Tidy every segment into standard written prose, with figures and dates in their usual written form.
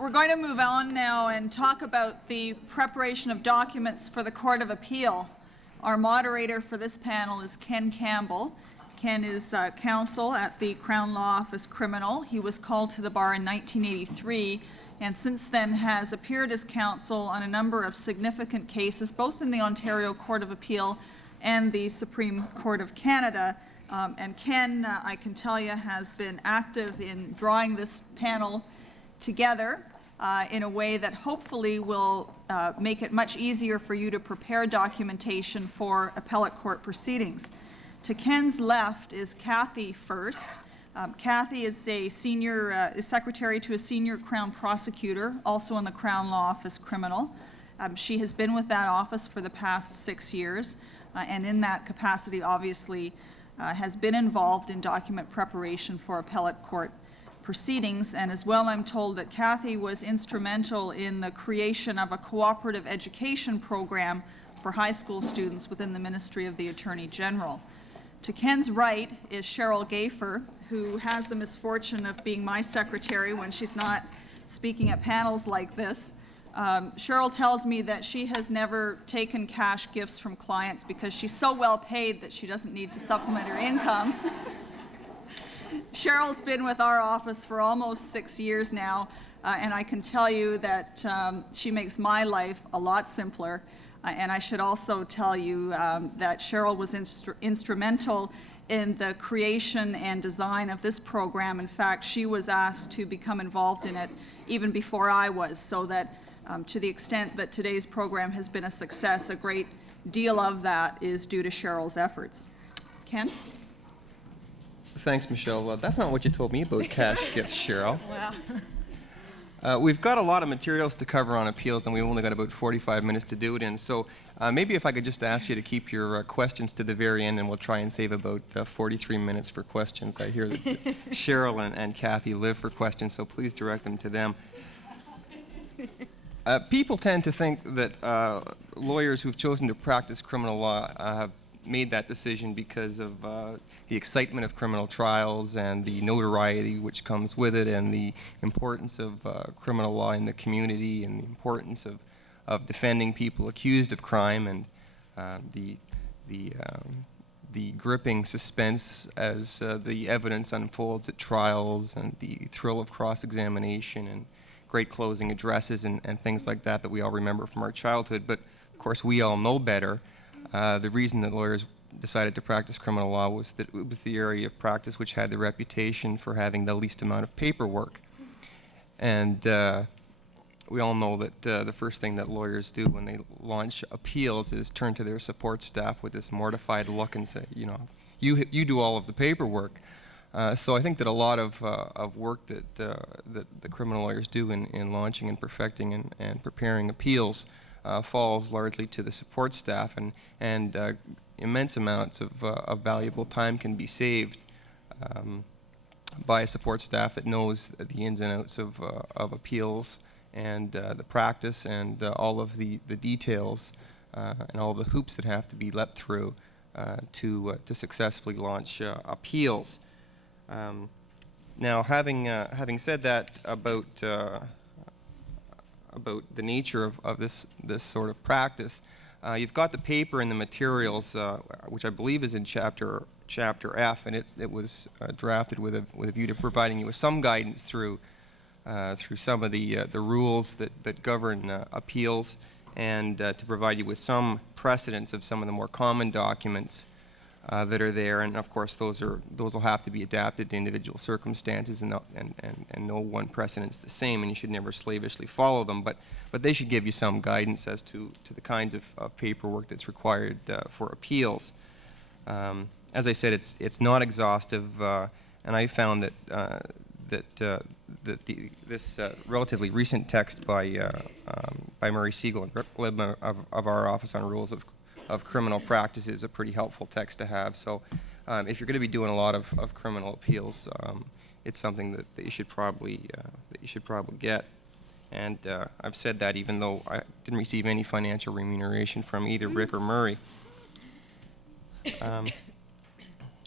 We're going to move on now and talk about the preparation of documents for the Court of Appeal. Our moderator for this panel is Ken Campbell. Ken is counsel at the Crown Law Office Criminal. He was called to the bar in 1983 and since then has appeared as counsel on a number of significant cases, both in the Ontario Court of Appeal and the Supreme Court of Canada. And Ken, I can tell you, has been active in drawing this panel together in a way that hopefully will make it much easier for you to prepare documentation for appellate court proceedings. To Ken's left is Cathy Fuerst. Cathy is a senior secretary to a senior Crown prosecutor, also in the Crown Law Office Criminal. She has been with that office for the past 6 years, and in that capacity, obviously, has been involved in document preparation for appellate court proceedings. And as well, I'm told that Cathy was instrumental in the creation of a cooperative education program for high school students within the Ministry of the Attorney General. To Ken's right is Cheryl Gaffer, who has the misfortune of being my secretary when she's not speaking at panels like this. Cheryl tells me that she has never taken cash gifts from clients because she's so well paid that she doesn't need to supplement her income. Cheryl's been with our office for almost 6 years now, and I can tell you that she makes my life a lot simpler. And I should also tell you that Cheryl was instrumental in the creation and design of this program. In fact, she was asked to become involved in it even before I was, so that to the extent that today's program has been a success, a great deal of that is due to Cheryl's efforts. Ken? Thanks, Michelle. Well, that's not what you told me about cash gifts, Cheryl. Wow. We've got a lot of materials to cover on appeals, and we've only got about 45 minutes to do it in. So maybe if I could just ask you to keep your questions to the very end, and we'll try and save about 43 minutes for questions. I hear that Cheryl and Cathy live for questions, so please direct them to them. People tend to think that lawyers who've chosen to practice criminal law have made that decision because of the excitement of criminal trials and the notoriety which comes with it, and the importance of criminal law in the community, and the importance of defending people accused of crime, and the gripping suspense as the evidence unfolds at trials, and the thrill of cross-examination, and great closing addresses and things like that we all remember from our childhood. But of course we all know better. The reason that lawyers decided to practice criminal law was that it was the area of practice which had the reputation for having the least amount of paperwork. And we all know that the first thing that lawyers do when they launch appeals is turn to their support staff with this mortified look and say, you know, you do all of the paperwork. So I think that a lot of work that the criminal lawyers do in launching and perfecting and preparing appeals falls largely to the support staff, and immense amounts of valuable time can be saved by a support staff that knows the ins and outs of appeals and the practice and all of the details and all the hoops that have to be leapt through to successfully launch appeals. Now, having said that about the nature of this sort of practice, you've got the paper and the materials, which I believe is in chapter F, and it was drafted with a view to providing you with some guidance through some of the rules that govern appeals, and to provide you with some precedents of some of the more common documents that are there. And of course those will have to be adapted to individual circumstances, and no one precedent's the same, and you should never slavishly follow them, but they should give you some guidance as to the kinds of paperwork that's required for appeals. As I said, it's not exhaustive, and I found that this relatively recent text by Murray Siegel and Rick Glidman of our Office on Rules of Criminal Practice is a pretty helpful text to have. So if you're going to be doing a lot of criminal appeals, it's something that you should probably get. And I've said that even though I didn't receive any financial remuneration from either Rick or Murray.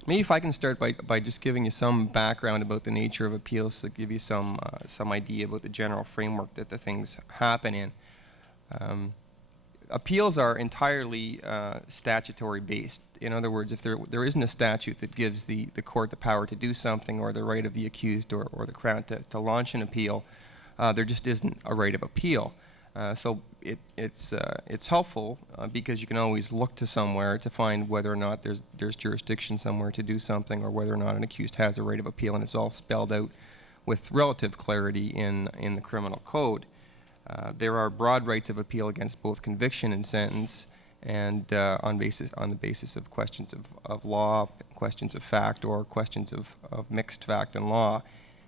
Maybe if I can start by just giving you some background about the nature of appeals to give you some idea about the general framework that the things happen in. Appeals are entirely statutory based. In other words, if there isn't a statute that gives the court the power to do something, or the right of the accused or the Crown to launch an appeal, there just isn't a right of appeal. So it's helpful because you can always look to somewhere to find whether or not there's jurisdiction somewhere to do something, or whether or not an accused has a right of appeal, and it's all spelled out with relative clarity in the criminal code. There are broad rights of appeal against both conviction and sentence, and on the basis of questions of law, questions of fact, or questions of mixed fact and law.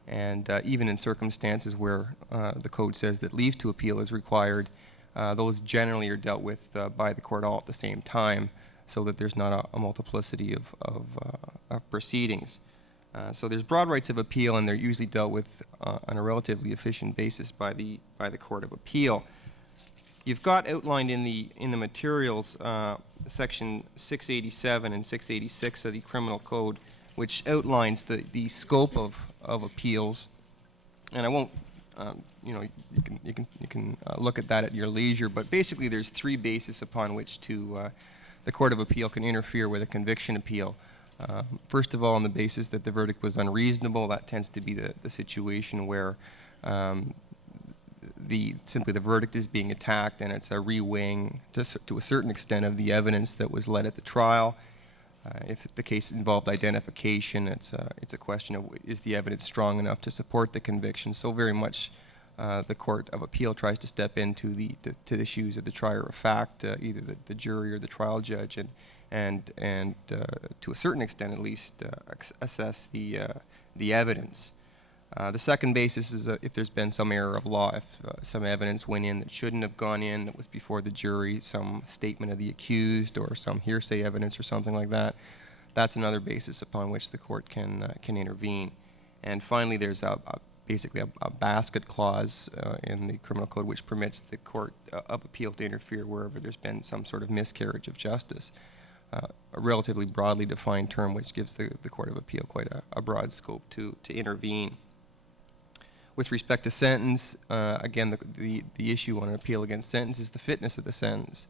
And even in circumstances where the code says that leave to appeal is required, those generally are dealt with by the court all at the same time, so that there's not a multiplicity of proceedings. So there's broad rights of appeal, and they're usually dealt with on a relatively efficient basis by the Court of Appeal. You've got outlined in the materials section 687 and 686 of the Criminal Code, which outlines the scope of appeals, and I won't, you can look at that at your leisure. But basically, there's three bases upon which the Court of Appeal can interfere with a conviction appeal. First of all, on the basis that the verdict was unreasonable. That tends to be the situation where simply the verdict is being attacked, and it's a reweighing to a certain extent of the evidence that was led at the trial. If the case involved identification, it's a question of, is the evidence strong enough to support the conviction? So very much the Court of Appeal tries to step into the shoes of the trier of fact, either the jury or the trial judge, and to a certain extent at least assess the evidence. The second basis is if there's been some error of law, if some evidence went in that shouldn't have gone in, that was before the jury, some statement of the accused or some hearsay evidence or something like that. That's another basis upon which the court can intervene. And finally, there's basically a basket clause in the criminal code which permits the Court of Appeal to interfere wherever there's been some sort of miscarriage of justice. A relatively broadly defined term which gives the Court of Appeal quite a broad scope to intervene. With respect to sentence, again, the issue on an appeal against sentence is the fitness of the sentence.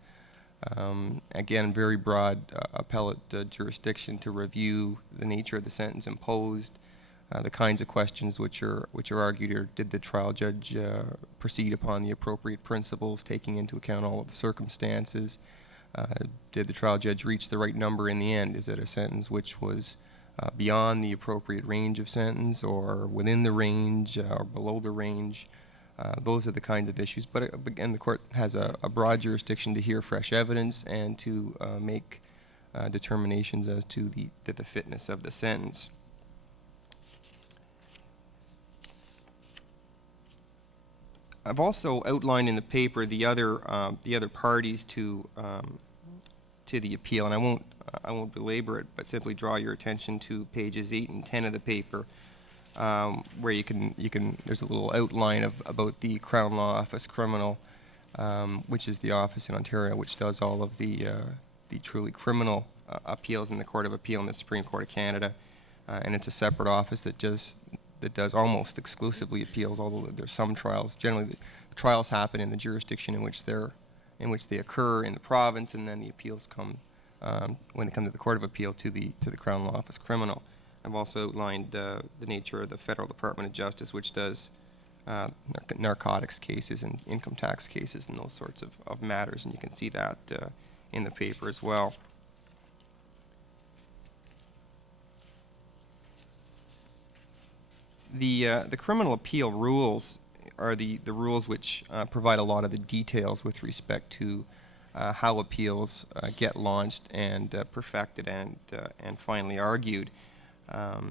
Again, very broad appellate jurisdiction to review the nature of the sentence imposed, the kinds of questions which are argued are, did the trial judge proceed upon the appropriate principles, taking into account all of the circumstances? Did the trial judge reach the right number in the end? Is it a sentence which was beyond the appropriate range of sentence, or within the range, or below the range? Those are the kinds of issues. But again, the court has a broad jurisdiction to hear fresh evidence and to make determinations as to the fitness of the sentence. I've also outlined in the paper the other parties to the appeal, and I won't belabor it, but simply draw your attention to pages 8 and 10 of the paper, where you can there's a little outline about the Crown Law Office Criminal, which is the office in Ontario which does all of the truly criminal appeals in the Court of Appeal in the Supreme Court of Canada, and it's a separate office that does almost exclusively appeals, although there's some trials. Generally, the trials happen in the jurisdiction in which they occur in the province, and then the appeals come when they come to the Court of Appeal to the Crown Law Office Criminal. I've also outlined the nature of the Federal Department of Justice, which does narcotics cases and income tax cases and those sorts of matters, and you can see that in the paper as well. The criminal appeal rules are the rules which provide a lot of the details with respect to how appeals get launched and perfected and finally argued. I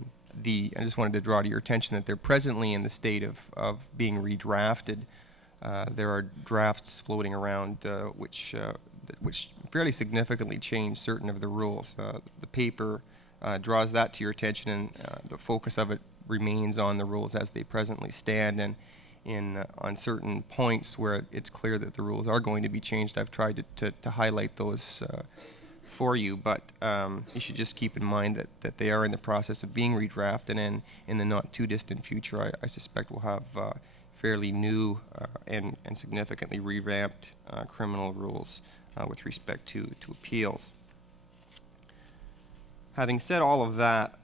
just wanted to draw to your attention that they're presently in the state of being redrafted. There are drafts floating around which fairly significantly change certain of the rules. The paper draws that to your attention, and the focus of it remains on the rules as they presently stand, and on certain points where it's clear that the rules are going to be changed, I've tried to highlight those for you, but you should just keep in mind that they are in the process of being redrafted, and in the not too distant future, I suspect we'll have fairly new and significantly revamped criminal rules with respect to appeals. Having said all of that,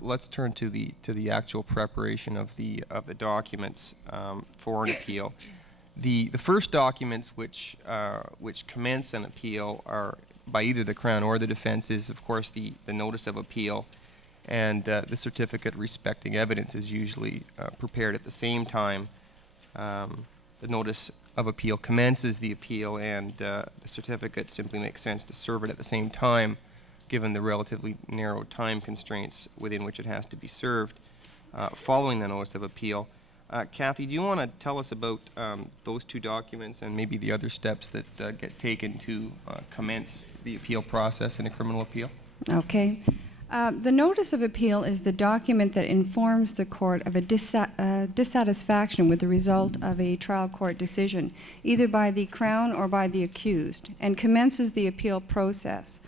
let's turn to the actual preparation of the documents for an appeal. The first documents which commence an appeal are by either the Crown or the defense is, of course, the notice of appeal, and the certificate respecting evidence is usually prepared at the same time. The notice of appeal commences the appeal, and the certificate simply makes sense to serve it at the same time, given the relatively narrow time constraints within which it has to be served following the notice of appeal. Cathy, do you want to tell us about those two documents and maybe the other steps that get taken to commence the appeal process in a criminal appeal? Okay. The notice of appeal is the document that informs the court of a dissatisfaction with the result of a trial court decision, either by the Crown or by the accused, and commences the appeal process.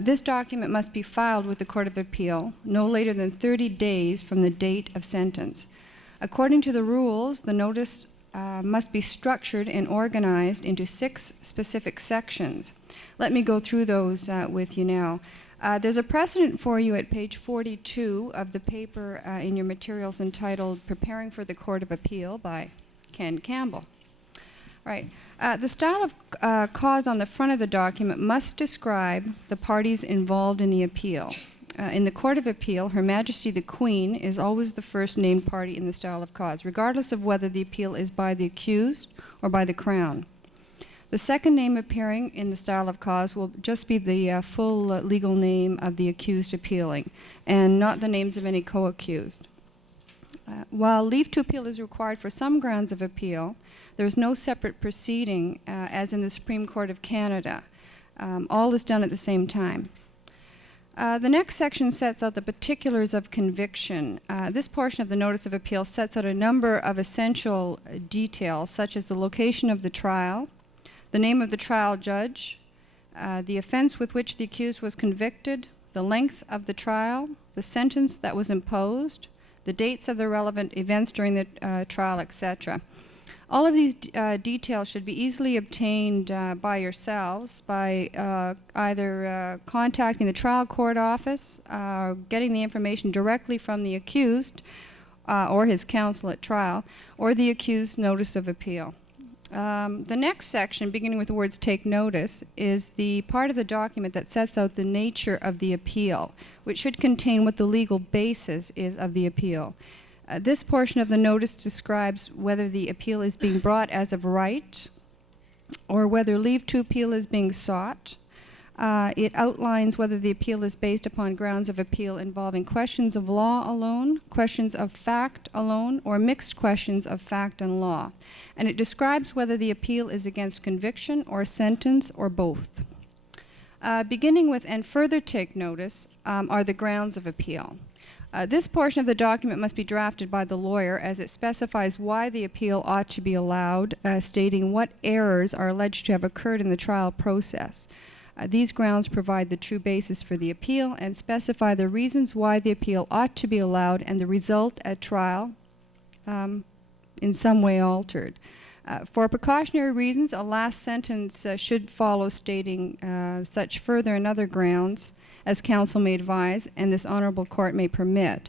This document must be filed with the Court of Appeal no later than 30 days from the date of sentence. According to the rules, the notice must be structured and organized into 6 specific sections. Let me go through those with you now. There's a precedent for you at page 42 of the paper in your materials entitled Preparing for the Court of Appeal by Campbell. Right. The style of cause on the front of the document must describe the parties involved in the appeal. In the Court of Appeal, Her Majesty the Queen is always the first named party in the style of cause, regardless of whether the appeal is by the accused or by the Crown. The second name appearing in the style of cause will just be the full legal name of the accused appealing, and not the names of any co-accused. While leave to appeal is required for some grounds of appeal, there is no separate proceeding, as in the Supreme Court of Canada. All is done at the same time. The next section sets out the particulars of conviction. This portion of the Notice of Appeal sets out a number of essential details, such as the location of the trial, the name of the trial judge, the offense with which the accused was convicted, the length of the trial, the sentence that was imposed, the dates of the relevant events during the trial, etc. All of these details should be easily obtained by yourselves by either contacting the trial court office, getting the information directly from the accused or his counsel at trial, or the accused's notice of appeal. The next section, beginning with the words "take notice," is the part of the document that sets out the nature of the appeal, which should contain what the legal basis is of the appeal. This portion of the notice describes whether the appeal is being brought as of right or whether leave to appeal is being sought. It outlines whether the appeal is based upon grounds of appeal involving questions of law alone, questions of fact alone, or mixed questions of fact and law. And it describes whether the appeal is against conviction or sentence or both. Beginning with "and further take notice" are the grounds of appeal. This portion of the document must be drafted by the lawyer, as it specifies why the appeal ought to be allowed, stating what errors are alleged to have occurred in the trial process. These grounds provide the true basis for the appeal and specify the reasons why the appeal ought to be allowed and the result at trial in some way altered. For precautionary reasons, a last sentence should follow stating such further and other grounds as counsel may advise and this honorable court may permit.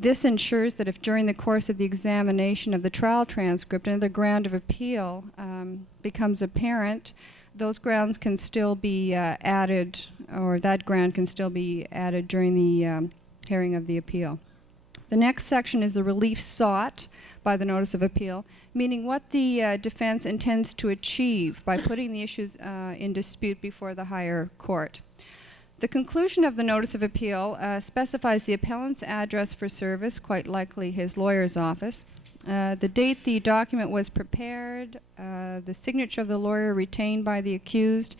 This ensures that if during the course of the examination of the trial transcript another ground of appeal becomes apparent, those grounds can still be added, or that ground can still be added during the hearing of the appeal. The next section is the relief sought by the notice of appeal, meaning what the defense intends to achieve by putting the issues in dispute before the higher court. The conclusion of the notice of appeal specifies the appellant's address for service, quite likely his lawyer's office, the date the document was prepared, the signature of the lawyer retained by the accused.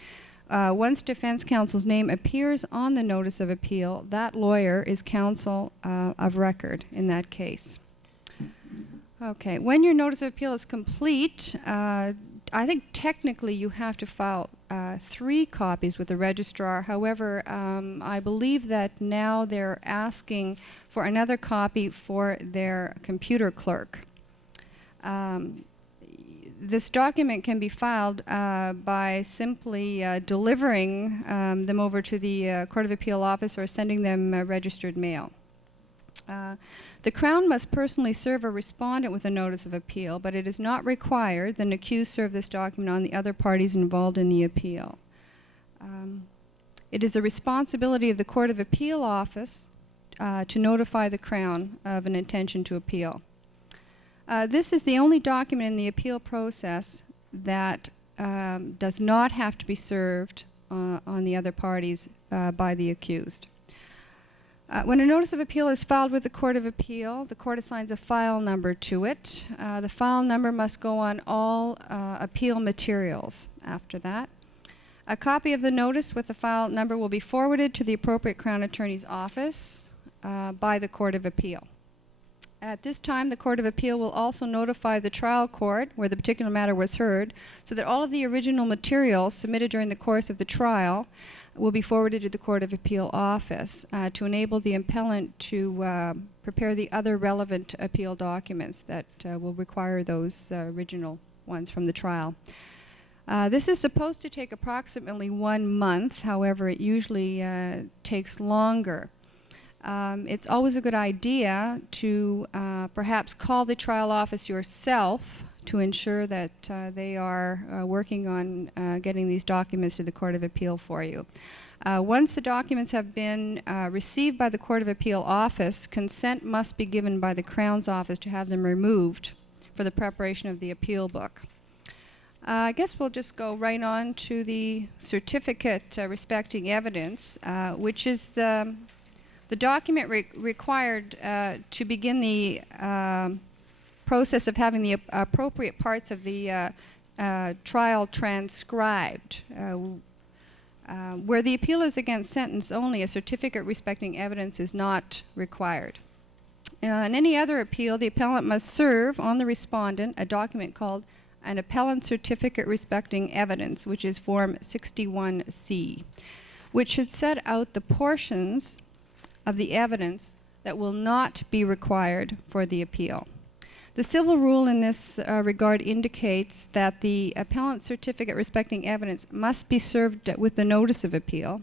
Once defense counsel's name appears on the notice of appeal, that lawyer is counsel of record in that case. Okay, when your notice of appeal is complete, I think technically you have to file 3 copies with the registrar. However, I believe that now they're asking for another copy for their computer clerk. This document can be filed by simply delivering them over to the Court of Appeal office or sending them registered mail. The Crown must personally serve a respondent with a notice of appeal, but it is not required that an accused serve this document on the other parties involved in the appeal. It is the responsibility of the Court of Appeal office to notify the Crown of an intention to appeal. This is the only document in the appeal process that does not have to be served on the other parties by the accused. When a notice of appeal is filed with the Court of Appeal, the court assigns a file number to it. The file number must go on all appeal materials after that. A copy of the notice with the file number will be forwarded to the appropriate Crown Attorney's office by the Court of Appeal. At this time, the Court of Appeal will also notify the trial court where the particular matter was heard, so that all of the original materials submitted during the course of the trial will be forwarded to the Court of Appeal office to enable the appellant to prepare the other relevant appeal documents that will require those original ones from the trial. This is supposed to take approximately 1 month. However, it usually takes longer. It's always a good idea to perhaps call the trial office yourself to ensure that they are working on getting these documents to the Court of Appeal for you. Once the documents have been received by the Court of Appeal office, consent must be given by the Crown's office to have them removed for the preparation of the appeal book. I guess we'll just go right on to the certificate respecting evidence, which is the document required to begin the process of having the appropriate parts of the trial transcribed. Where the appeal is against sentence only, a certificate respecting evidence is not required. In any other appeal, the appellant must serve on the respondent a document called an appellant certificate respecting evidence, which is Form 61C, which should set out the portions of the evidence that will not be required for the appeal. The civil rule in this regard indicates that the appellant certificate respecting evidence must be served with the notice of appeal,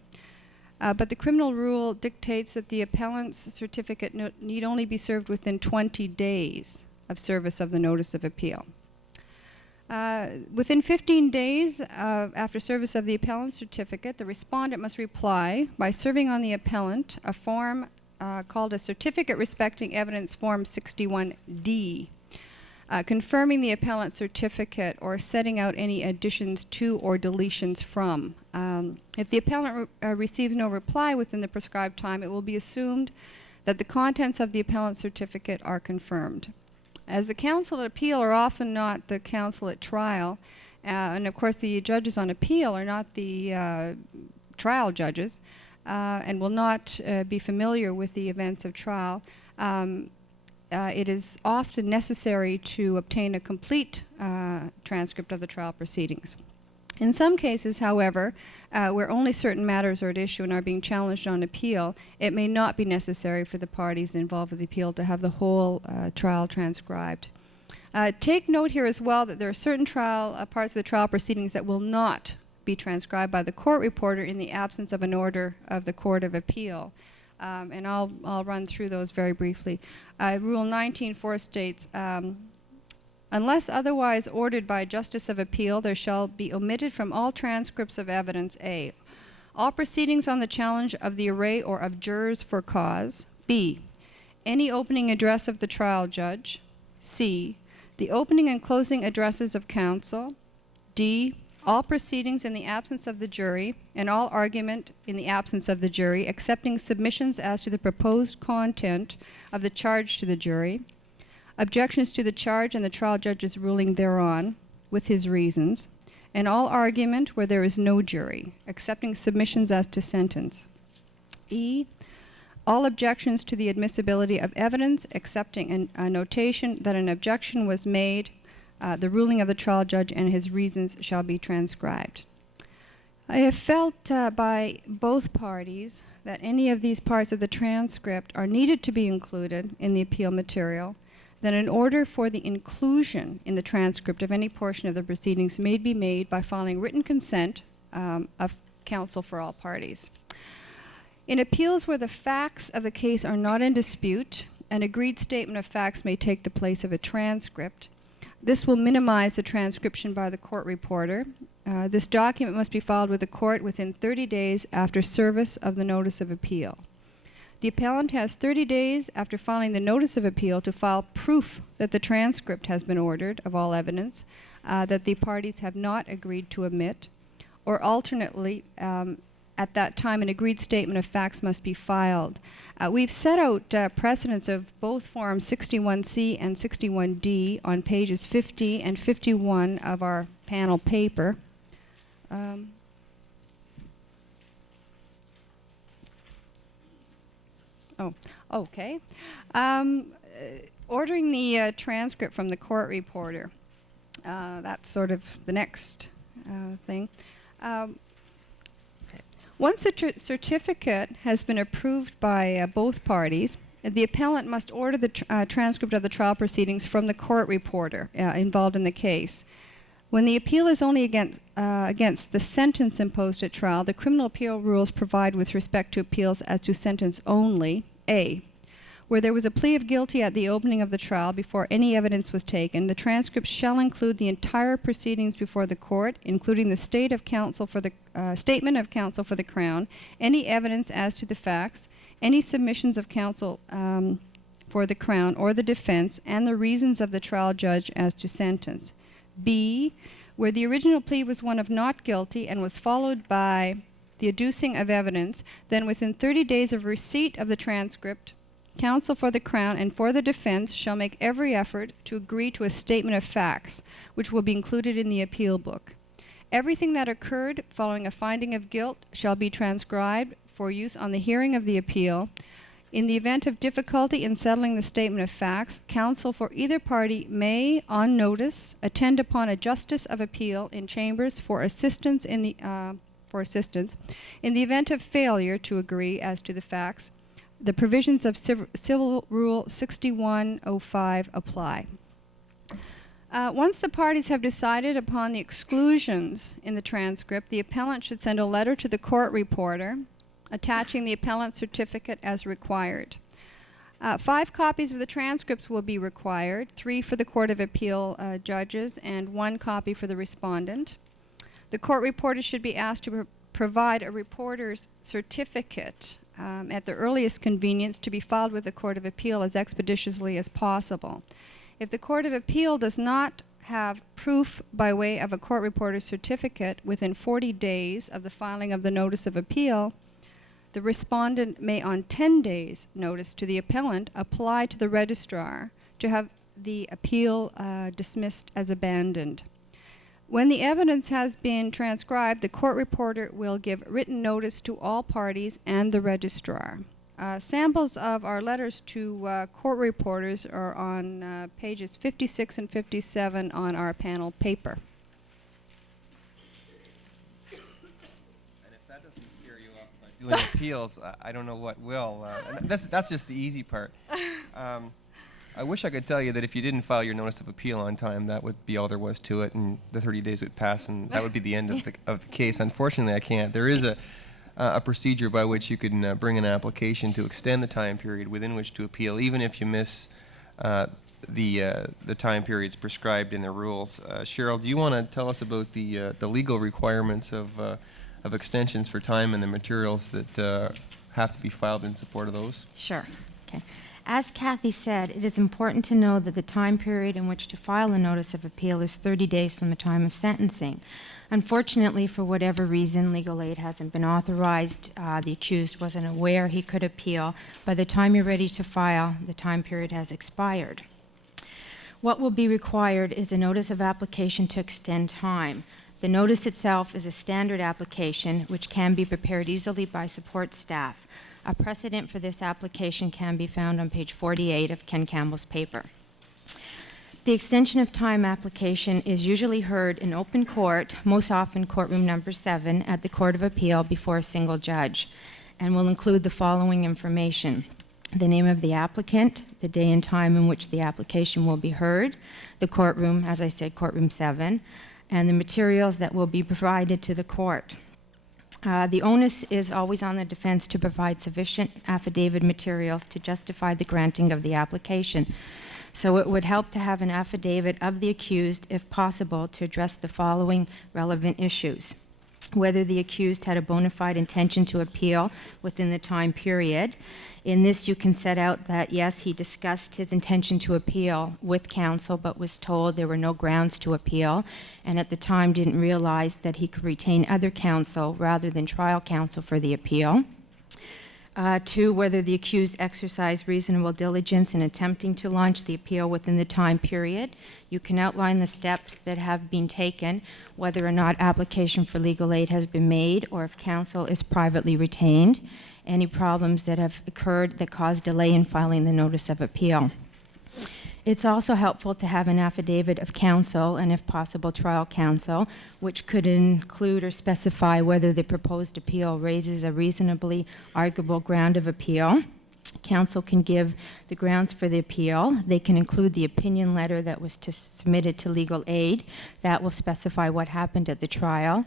but the criminal rule dictates that the appellant's certificate need only be served within 20 days of service of the notice of appeal. Within 15 days after service of the appellant certificate, the respondent must reply by serving on the appellant a form called a Certificate Respecting Evidence Form 61D, confirming the appellant certificate or setting out any additions to or deletions from. If the appellant receives no reply within the prescribed time, it will be assumed that the contents of the appellant certificate are confirmed. As the counsel at appeal are often not the counsel at trial, and of course the judges on appeal are not the trial judges, and will not be familiar with the events of trial, it is often necessary to obtain a complete transcript of the trial proceedings. In some cases, however, where only certain matters are at issue and are being challenged on appeal, it may not be necessary for the parties involved with the appeal to have the whole trial transcribed. Take note here as well that there are certain parts of the trial proceedings that will not be transcribed by the court reporter in the absence of an order of the Court of Appeal. And I'll run through those very briefly. Rule 19.4 states, unless otherwise ordered by a justice of appeal, there shall be omitted from all transcripts of evidence A, all proceedings on the challenge of the array or of jurors for cause, B, any opening address of the trial judge, C, the opening and closing addresses of counsel, D, all proceedings in the absence of the jury and all argument in the absence of the jury, excepting submissions as to the proposed content of the charge to the jury, objections to the charge and the trial judge's ruling thereon, with his reasons, and all argument where there is no jury, excepting submissions as to sentence. E, all objections to the admissibility of evidence, excepting a notation that an objection was made The ruling of the trial judge and his reasons shall be transcribed. I have felt by both parties that any of these parts of the transcript are needed to be included in the appeal material, that in order for the inclusion in the transcript of any portion of the proceedings may be made by filing written consent of counsel for all parties. In appeals where the facts of the case are not in dispute, an agreed statement of facts may take the place of a transcript. This will minimize the transcription by the court reporter. This document must be filed with the court within 30 days after service of the notice of appeal. The appellant has 30 days after filing the notice of appeal to file proof that the transcript has been ordered of all evidence that the parties have not agreed to omit, or alternately, at that time, an agreed statement of facts must be filed. We've set out precedents of both Form 61C and 61D on pages 50 and 51 of our panel paper. Okay. Ordering the transcript from the court reporter. That's sort of the next thing. Once a certificate has been approved by both parties, the appellant must order the transcript of the trial proceedings from the court reporter involved in the case. When the appeal is only against the sentence imposed at trial, the criminal appeal rules provide with respect to appeals as to sentence only, A, where there was a plea of guilty at the opening of the trial before any evidence was taken, the transcript shall include the entire proceedings before the court, including the statement of counsel for the Crown, any evidence as to the facts, any submissions of counsel for the Crown or the defense, and the reasons of the trial judge as to sentence. B, where the original plea was one of not guilty and was followed by the adducing of evidence, then within 30 days of receipt of the transcript, counsel for the Crown and for the defense shall make every effort to agree to a statement of facts, which will be included in the appeal book. Everything that occurred following a finding of guilt shall be transcribed for use on the hearing of the appeal. In the event of difficulty in settling the statement of facts, counsel for either party may, on notice, attend upon a justice of appeal in chambers for assistance in the event of failure to agree as to the facts. The provisions of Civil Rule 6105 apply. Once the parties have decided upon the exclusions in the transcript, the appellant should send a letter to the court reporter attaching the appellant's certificate as required. 5 copies of the transcripts will be required, 3 for the Court of Appeal judges and 1 copy for the respondent. The court reporter should be asked to provide a reporter's certificate at the earliest convenience to be filed with the Court of Appeal as expeditiously as possible. If the Court of Appeal does not have proof by way of a court reporter's certificate within 40 days of the filing of the notice of appeal, the respondent may on 10 days' notice to the appellant apply to the registrar to have the appeal dismissed as abandoned. When the evidence has been transcribed, the court reporter will give written notice to all parties and the registrar. Samples of our letters to court reporters are on pages 56 and 57 on our panel paper. And if that doesn't scare you off about doing appeals, I don't know what will. That's just the easy part. I wish I could tell you that if you didn't file your notice of appeal on time, that would be all there was to it, and the 30 days would pass, and that would be the end of the case. Unfortunately, I can't. There is a procedure by which you can bring an application to extend the time period within which to appeal, even if you miss the time periods prescribed in the rules. Cheryl, do you want to tell us about the legal requirements of extensions for time and the materials that have to be filed in support of those? Sure. Okay. As Cathy said, it is important to know that the time period in which to file a notice of appeal is 30 days from the time of sentencing. Unfortunately, for whatever reason, legal aid hasn't been authorized. The accused wasn't aware he could appeal. By the time you're ready to file, the time period has expired. What will be required is a notice of application to extend time. The notice itself is a standard application which can be prepared easily by support staff. A precedent for this application can be found on page 48 of Ken Campbell's paper. The extension of time application is usually heard in open court, most often courtroom number 7 at the Court of Appeal before a single judge, and will include the following information: the name of the applicant, the day and time in which the application will be heard, the courtroom, as I said, courtroom 7, and the materials that will be provided to the court. The onus is always on the defense to provide sufficient affidavit materials to justify the granting of the application. So it would help to have an affidavit of the accused, if possible, to address the following relevant issues: whether the accused had a bona fide intention to appeal within the time period. In this, you can set out that, yes, he discussed his intention to appeal with counsel, but was told there were no grounds to appeal, and at the time didn't realize that he could retain other counsel rather than trial counsel for the appeal. 2, whether the accused exercised reasonable diligence in attempting to launch the appeal within the time period. You can outline the steps that have been taken, whether or not application for legal aid has been made, or if counsel is privately retained, any problems that have occurred that cause delay in filing the notice of appeal. It's also helpful to have an affidavit of counsel, and if possible, trial counsel, which could include or specify whether the proposed appeal raises a reasonably arguable ground of appeal. Counsel can give the grounds for the appeal. They can include the opinion letter that was submitted to legal aid. That will specify what happened at the trial,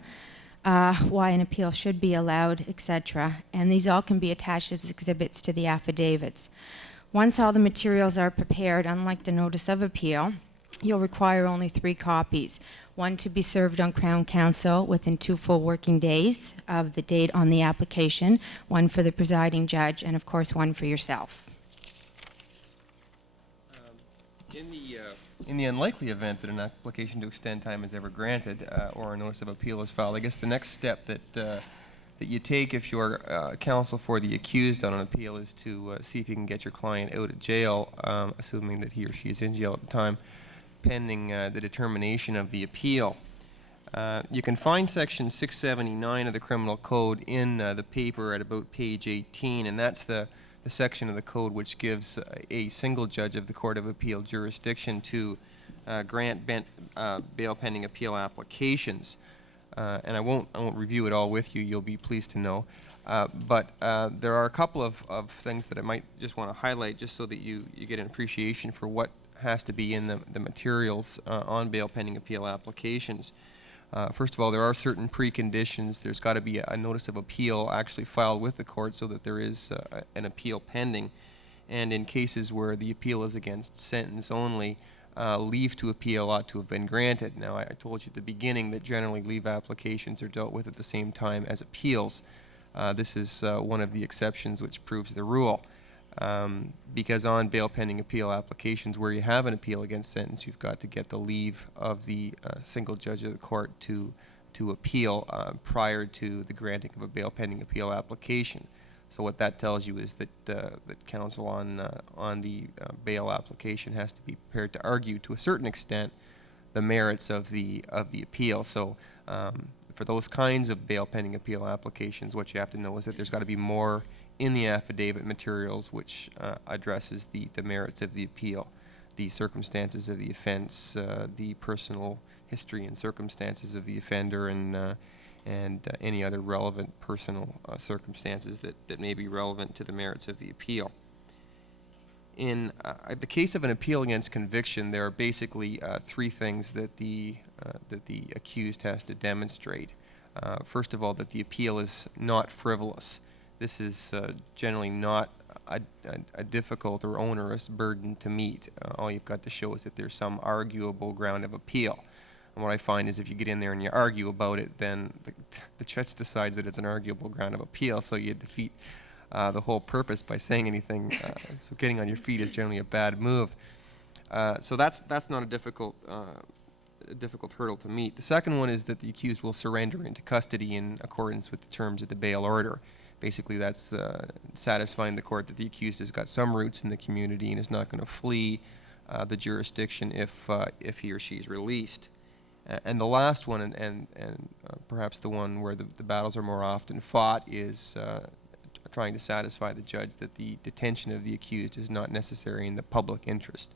why an appeal should be allowed, etc. And these all can be attached as exhibits to the affidavits. Once all the materials are prepared, unlike the notice of appeal, you'll require only 3 copies. 1 to be served on Crown Counsel within 2 full working days of the date on the application, 1 for the presiding judge, and of course 1 for yourself. In the unlikely event that an application to extend time is ever granted or a notice of appeal is filed, I guess the next step that you take if you're counsel for the accused on an appeal is to see if you can get your client out of jail, assuming that he or she is in jail at the time, pending the determination of the appeal. You can find section 679 of the Criminal Code in the paper at about page 18, and that's the section of the code which gives a single judge of the Court of Appeal jurisdiction to grant bail pending appeal applications. And I won't review it all with you, you'll be pleased to know. But there are a couple of things that I might just want to highlight just so that you get an appreciation for what has to be in the materials on bail pending appeal applications. First of all, there are certain preconditions. There's got to be a notice of appeal actually filed with the court so that there is an appeal pending. And in cases where the appeal is against sentence only, leave to appeal ought to have been granted. Now, I told you at the beginning that generally leave applications are dealt with at the same time as appeals. This is one of the exceptions which proves the rule. Because on bail pending appeal applications where you have an appeal against sentence, you've got to get the leave of the single judge of the court to appeal prior to the granting of a bail pending appeal application. So what that tells you is that that counsel on the bail application has to be prepared to argue to a certain extent the merits of the appeal. So for those kinds of bail pending appeal applications, what you have to know is that there's got to be more in the affidavit materials which addresses the merits of the appeal, the circumstances of the offense, the personal history and circumstances of the offender, and any other relevant personal circumstances that may be relevant to the merits of the appeal. In the case of an appeal against conviction, there are basically 3 things that the accused has to demonstrate. First of all, that the appeal is not frivolous. This is generally not a difficult or onerous burden to meet. All you've got to show is that there's some arguable ground of appeal. And what I find is if you get in there and you argue about it, then the judge decides that it's an arguable ground of appeal, so you defeat the whole purpose by saying anything. So getting on your feet is generally a bad move. So that's not a difficult hurdle to meet. The second one is that the accused will surrender into custody in accordance with the terms of the bail order. Basically, that's satisfying the court that the accused has got some roots in the community and is not going to flee the jurisdiction if he or she is released. And the last one, and perhaps the one where the battles are more often fought, is trying to satisfy the judge that the detention of the accused is not necessary in the public interest.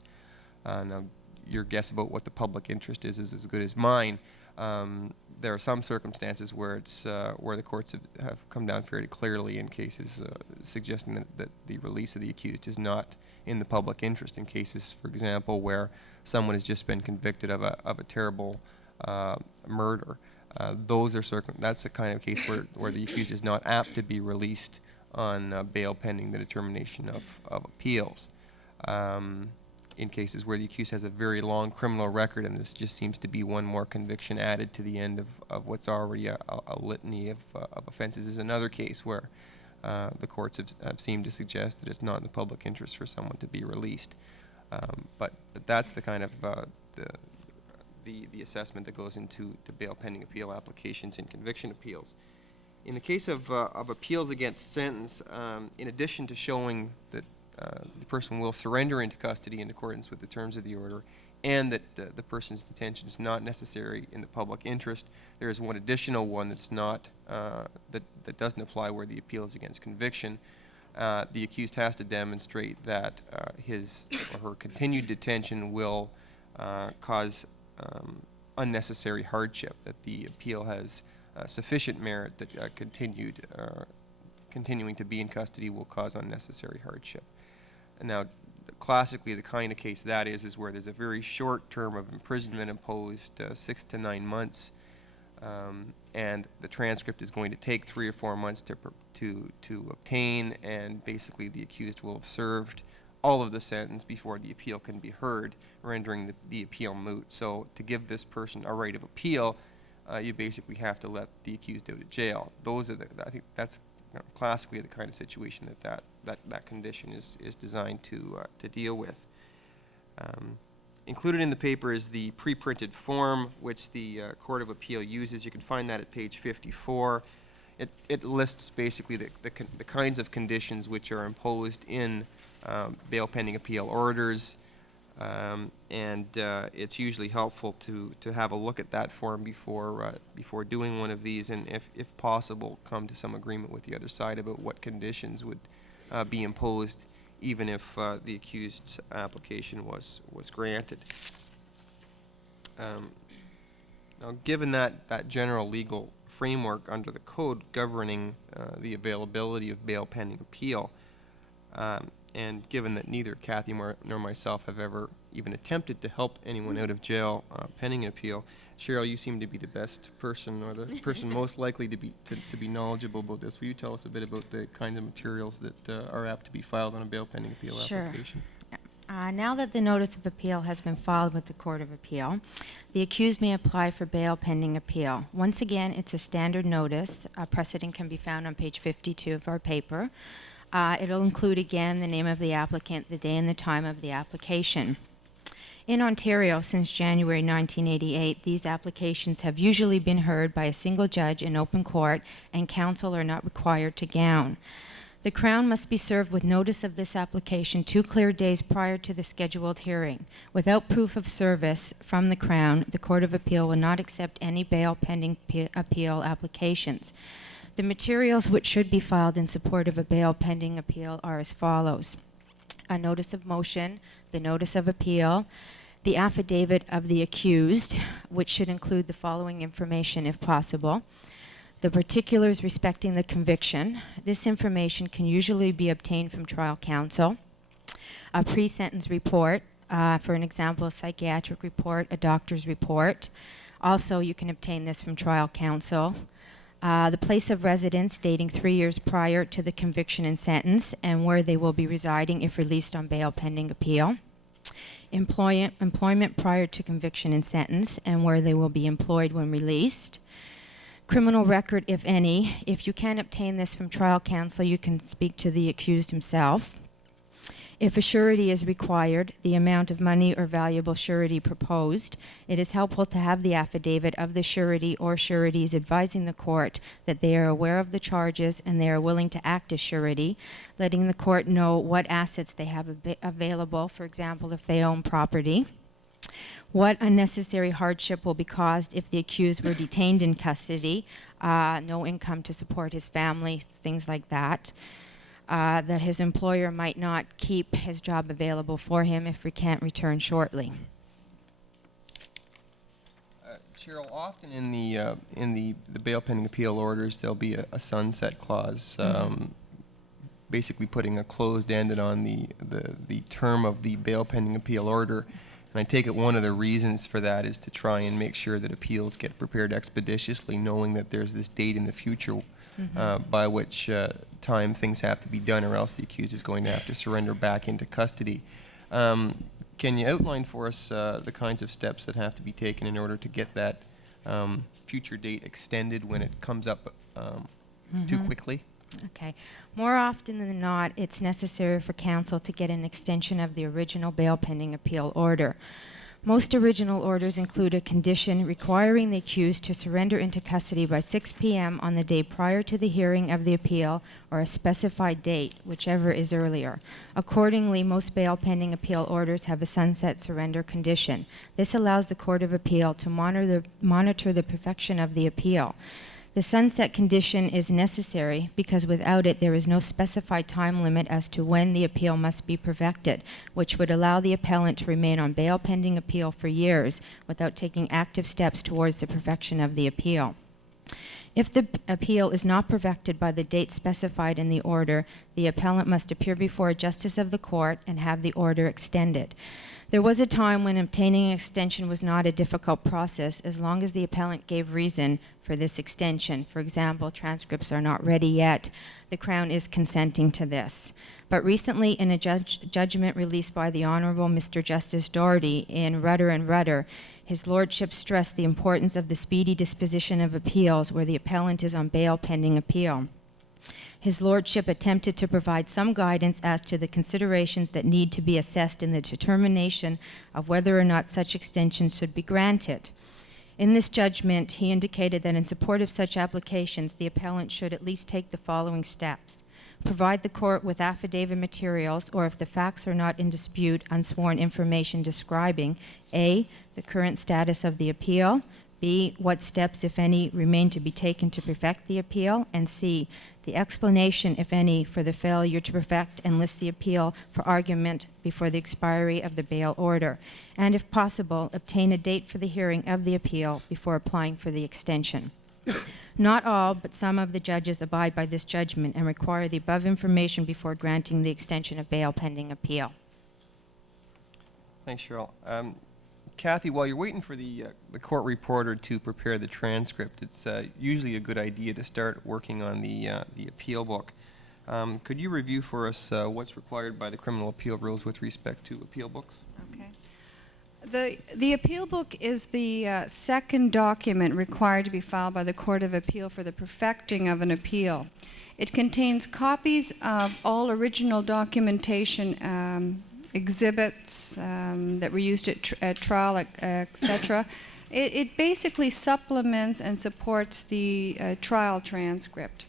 Now, your guess about what the public interest is as good as mine. There are some circumstances where where the courts have come down fairly clearly in cases suggesting that the release of the accused is not in the public interest. In cases, for example, where someone has just been convicted of a terrible murder, that's the kind of case where the accused is not apt to be released on bail pending the determination of appeals. In cases where the accused has a very long criminal record, and this just seems to be one more conviction added to the end of what's already a litany of offenses, is another case where the courts have seemed to suggest that it's not in the public interest for someone to be released. But that's the kind of the assessment that goes into bail pending appeal applications and conviction appeals. In the case of appeals against sentence, in addition to showing that the person will surrender into custody in accordance with the terms of the order, and that the person's detention is not necessary in the public interest, there is one additional one that's not that doesn't apply where the appeal is against conviction. The accused has to demonstrate that his or her continued detention will cause unnecessary hardship, that the appeal has sufficient merit that continuing to be in custody will cause unnecessary hardship. And now, classically, the kind of case that is where there's a very short term of imprisonment imposed, 6 to 9 months, and the transcript is going to take 3 or 4 months to obtain, and basically the accused will have served all of the sentence before the appeal can be heard, rendering the appeal moot. So to give this person a right of appeal, you basically have to let the accused out of jail. I think that's classically the kind of situation that condition is designed to deal with. Included in the paper is the pre-printed form which the Court of Appeal uses. You can find that at page 54. It lists basically the kinds of conditions which are imposed in bail pending appeal orders, and it's usually helpful to have a look at that form before doing one of these, and if possible, come to some agreement with the other side about what conditions would be imposed, even if the accused's application was granted. Now, given that general legal framework under the code governing the availability of bail pending appeal, and given that neither Cathy nor myself have ever even attempted to help anyone out of jail pending an appeal, Cheryl, you seem to be the best person, or the person most likely to be knowledgeable about this. Will you tell us a bit about the kind of materials that are apt to be filed on a bail pending appeal application? Now that the notice of appeal has been filed with the Court of Appeal, the accused may apply for bail pending appeal. Once again, it's a standard notice. Precedent can be found on page 52 of our paper. It'll include, again, the name of the applicant, the day and the time of the application. In Ontario, since January 1988, these applications have usually been heard by a single judge in open court, and counsel are not required to gown. The Crown must be served with notice of this application 2 clear days prior to the scheduled hearing. Without proof of service from the Crown, the Court of Appeal will not accept any bail pending appeal applications. The materials which should be filed in support of a bail pending appeal are as follows: a notice of motion, the notice of appeal, the affidavit of the accused, which should include the following information if possible: the particulars respecting the conviction. This information can usually be obtained from trial counsel. A pre-sentence report, for an example, a psychiatric report, a doctor's report. Also, you can obtain this from trial counsel. The place of residence dating 3 years prior to the conviction and sentence, and where they will be residing if released on bail pending appeal. Employment prior to conviction and sentence, and where they will be employed when released. Criminal record, if any. If you can't obtain this from trial counsel, you can speak to the accused himself. If a surety is required, the amount of money or valuable surety proposed. It is helpful to have the affidavit of the surety or sureties advising the court that they are aware of the charges and they are willing to act as surety, letting the court know what assets they have available, for example, if they own property. What unnecessary hardship will be caused if the accused were detained in custody, no income to support his family, things like that. That his employer might not keep his job available for him if he can't return shortly. Cheryl, often in the bail pending appeal orders, there'll be a sunset clause, basically putting a closed ended on the term of the bail pending appeal order. And I take it one of the reasons for that is to try and make sure that appeals get prepared expeditiously, knowing that there's this date in the future by which time things have to be done, or else the accused is going to have to surrender back into custody. Can you outline for us the kinds of steps that have to be taken in order to get that future date extended when it comes up too quickly? Okay. More often than not, it's necessary for counsel to get an extension of the original bail pending appeal order. Most original orders include a condition requiring the accused to surrender into custody by 6 p.m. on the day prior to the hearing of the appeal, or a specified date, whichever is earlier. Accordingly, most bail pending appeal orders have a sunset surrender condition. This allows the Court of Appeal to monitor the perfection of the appeal. The sunset condition is necessary because without it there is no specified time limit as to when the appeal must be perfected, which would allow the appellant to remain on bail pending appeal for years without taking active steps towards the perfection of the appeal. If the appeal is not perfected by the date specified in the order, the appellant must appear before a justice of the court and have the order extended. There was a time when obtaining an extension was not a difficult process as long as the appellant gave reason for this extension. For example, transcripts are not ready yet. The Crown is consenting to this. But recently, in a judgment released by the Honourable Mr. Justice Doherty in Rudder and Rudder, His Lordship stressed the importance of the speedy disposition of appeals where the appellant is on bail pending appeal. His Lordship attempted to provide some guidance as to the considerations that need to be assessed in the determination of whether or not such extensions should be granted. In this judgment, he indicated that in support of such applications, the appellant should at least take the following steps. Provide the court with affidavit materials, or if the facts are not in dispute, unsworn information describing A, the current status of the appeal, B, what steps, if any, remain to be taken to perfect the appeal, and C, the explanation, if any, for the failure to perfect and list the appeal for argument before the expiry of the bail order, and if possible, obtain a date for the hearing of the appeal before applying for the extension. Not all, but some of the judges abide by this judgment and require the above information before granting the extension of bail pending appeal. Thanks, Cheryl. Cathy, while you're waiting for the court reporter to prepare the transcript, it's usually a good idea to start working on the appeal book. Could you review for us what's required by the criminal appeal rules with respect to appeal books? Okay. The appeal book is the second document required to be filed by the Court of Appeal for the perfecting of an appeal. It contains copies of all original documentation, exhibits that were used at trial, etc. It basically supplements and supports the trial transcript.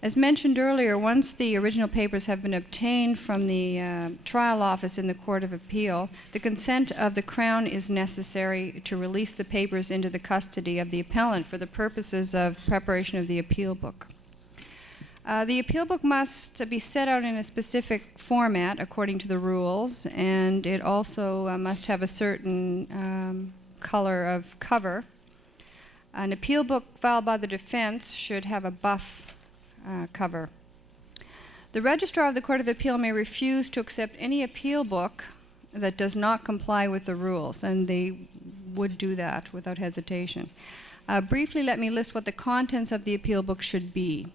As mentioned earlier, once the original papers have been obtained from the trial office in the Court of Appeal, the consent of the Crown is necessary to release the papers into the custody of the appellant for the purposes of preparation of the appeal book. The appeal book must be set out in a specific format according to the rules, and it also must have a certain color of cover. An appeal book filed by the defense should have a buff cover. The Registrar of the Court of Appeal may refuse to accept any appeal book that does not comply with the rules, and they would do that without hesitation. Briefly, let me list what the contents of the appeal book should be.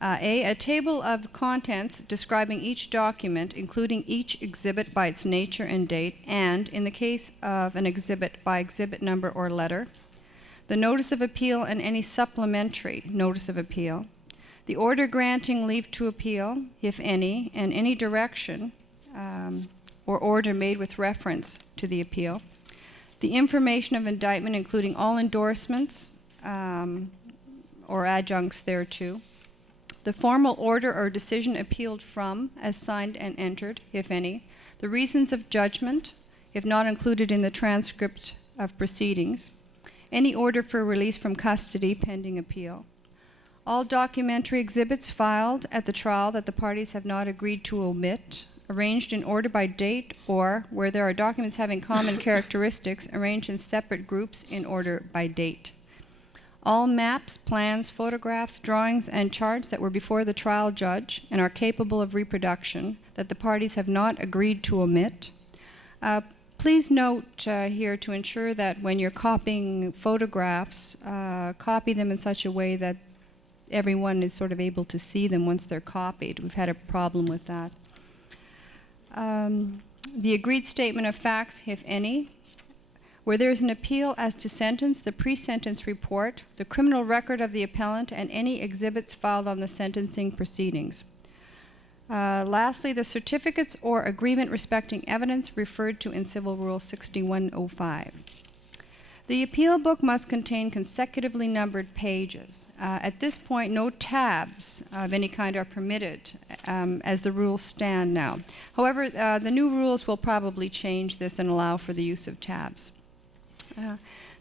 A table of contents describing each document, including each exhibit by its nature and date, and, in the case of an exhibit, by exhibit number or letter, the notice of appeal and any supplementary notice of appeal, the order granting leave to appeal, if any, and any direction or order made with reference to the appeal, the information of indictment, including all endorsements or adjuncts thereto, the formal order or decision appealed from, as signed and entered, if any, the reasons of judgment, if not included in the transcript of proceedings, any order for release from custody pending appeal, all documentary exhibits filed at the trial that the parties have not agreed to omit, arranged in order by date, or where there are documents having common characteristics, arranged in separate groups in order by date. All maps, plans, photographs, drawings, and charts that were before the trial judge and are capable of reproduction that the parties have not agreed to omit. Please note here to ensure that when you're copying photographs, copy them in such a way that everyone is sort of able to see them once they're copied. We've had a problem with that. The agreed statement of facts, if any. Where there is an appeal as to sentence, the pre-sentence report, the criminal record of the appellant, and any exhibits filed on the sentencing proceedings. Lastly, the certificates or agreement respecting evidence referred to in Civil Rule 6105. The appeal book must contain consecutively numbered pages. At this point, no tabs of any kind are permitted as the rules stand now. However, the new rules will probably change this and allow for the use of tabs.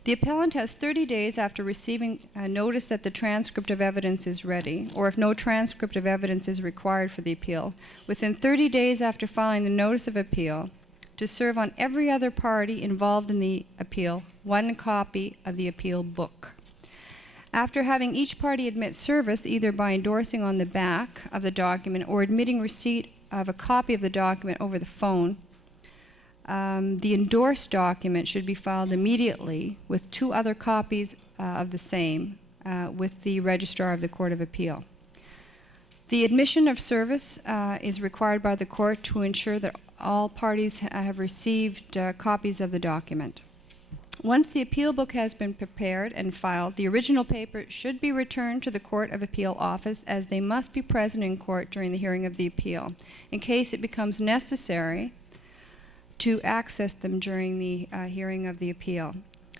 The appellant has 30 days after receiving notice that the transcript of evidence is ready, or if no transcript of evidence is required for the appeal, within 30 days after filing the notice of appeal, to serve on every other party involved in the appeal one copy of the appeal book. After having each party admit service, either by endorsing on the back of the document or admitting receipt of a copy of the document over the phone, the endorsed document should be filed immediately with 2 other copies of the same with the Registrar of the Court of Appeal. The admission of service is required by the court to ensure that all parties have received copies of the document. Once the appeal book has been prepared and filed, the original paper should be returned to the Court of Appeal office, as they must be present in court during the hearing of the appeal, in case it becomes necessary to access them during the hearing of the appeal.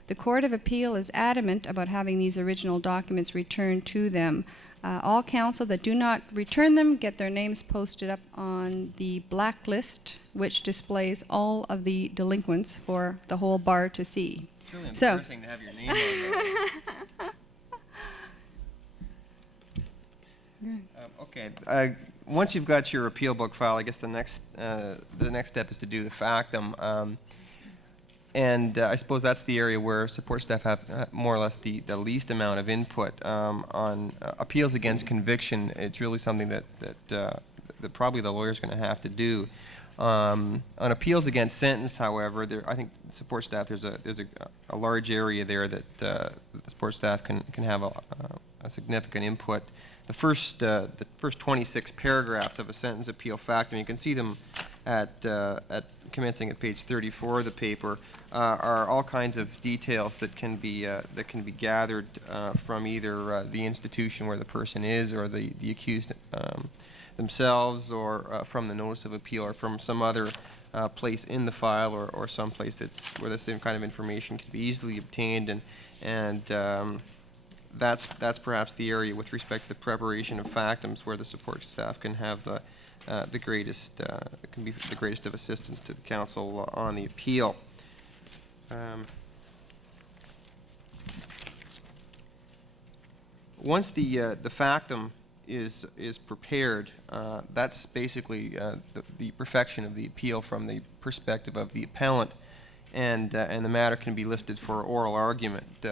The Court of Appeal is adamant about having these original documents returned to them. All counsel that do not return them get their names posted up on the blacklist, which displays all of the delinquents for the whole bar to see. It's really embarrassing to have your name on there. Okay. Once you've got your appeal book file, I guess the next step is to do the factum, and I suppose that's the area where support staff have more or less the least amount of input on appeals against conviction. It's really something that probably the lawyer's going to have to do. On appeals against sentence, however, I think support staff, there's a large area there that the support staff can have a significant input. The first 26 paragraphs of a sentence appeal factum, you can see them at commencing at page 34 of the paper, are all kinds of details that can be gathered from either the institution where the person is, or the accused themselves, or from the notice of appeal, or from some other place in the file, or some place where the same kind of information can be easily obtained, and that's perhaps the area with respect to the preparation of factums where the support staff can have the greatest of assistance to the counsel on the appeal. Once the factum is prepared, that's basically the perfection of the appeal from the perspective of the appellant, and the matter can be listed for oral argument.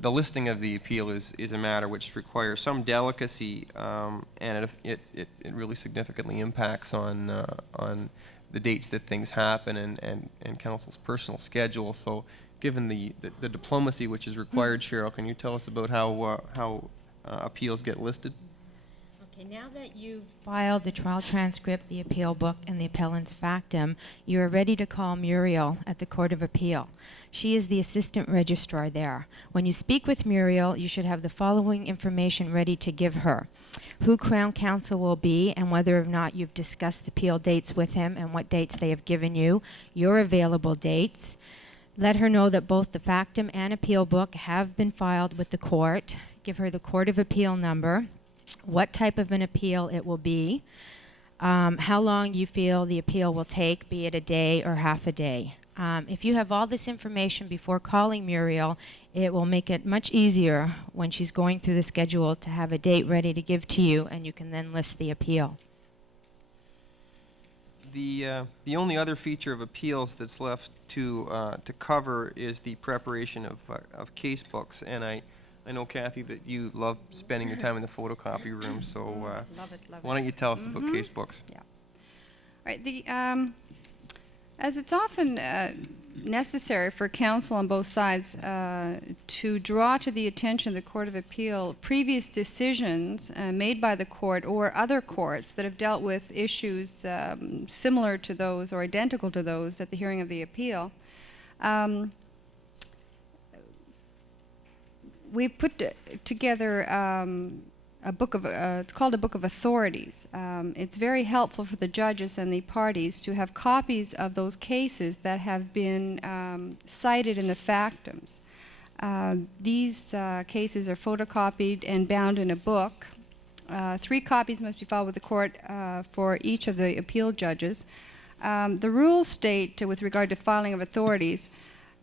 The listing of the appeal is a matter which requires some delicacy, and it really significantly impacts on the dates that things happen and counsel's personal schedule. So, given the diplomacy which is required, Cheryl, can you tell us about how appeals get listed? Okay, now that you've filed the trial transcript, the appeal book, and the appellant's factum, you are ready to call Muriel at the Court of Appeal. She is the assistant registrar there. When you speak with Muriel, you should have the following information ready to give her: who Crown Counsel will be, and whether or not you've discussed the appeal dates with him and what dates they have given you, your available dates. Let her know that both the factum and appeal book have been filed with the court. Give her the Court of Appeal number, what type of an appeal it will be, how long you feel the appeal will take, be it a day or half a day. If you have all this information before calling Muriel, it will make it much easier when she's going through the schedule to have a date ready to give to you, and you can then list the appeal. The only other feature of appeals that's left to cover is the preparation of case books, and I know, Cathy, that you love spending your time in the photocopy room, so Love it, love why don't you tell us about case books? Yeah. Right. As it's often necessary for counsel on both sides to draw to the attention of the Court of Appeal previous decisions made by the court or other courts that have dealt with issues similar to those or identical to those at the hearing of the appeal, we put together a book of, it's called a Book of Authorities. It's very helpful for the judges and the parties to have copies of those cases that have been cited in the factums. These cases are photocopied and bound in a book. 3 copies must be filed with the court for each of the appeal judges. The rules state, with regard to filing of authorities,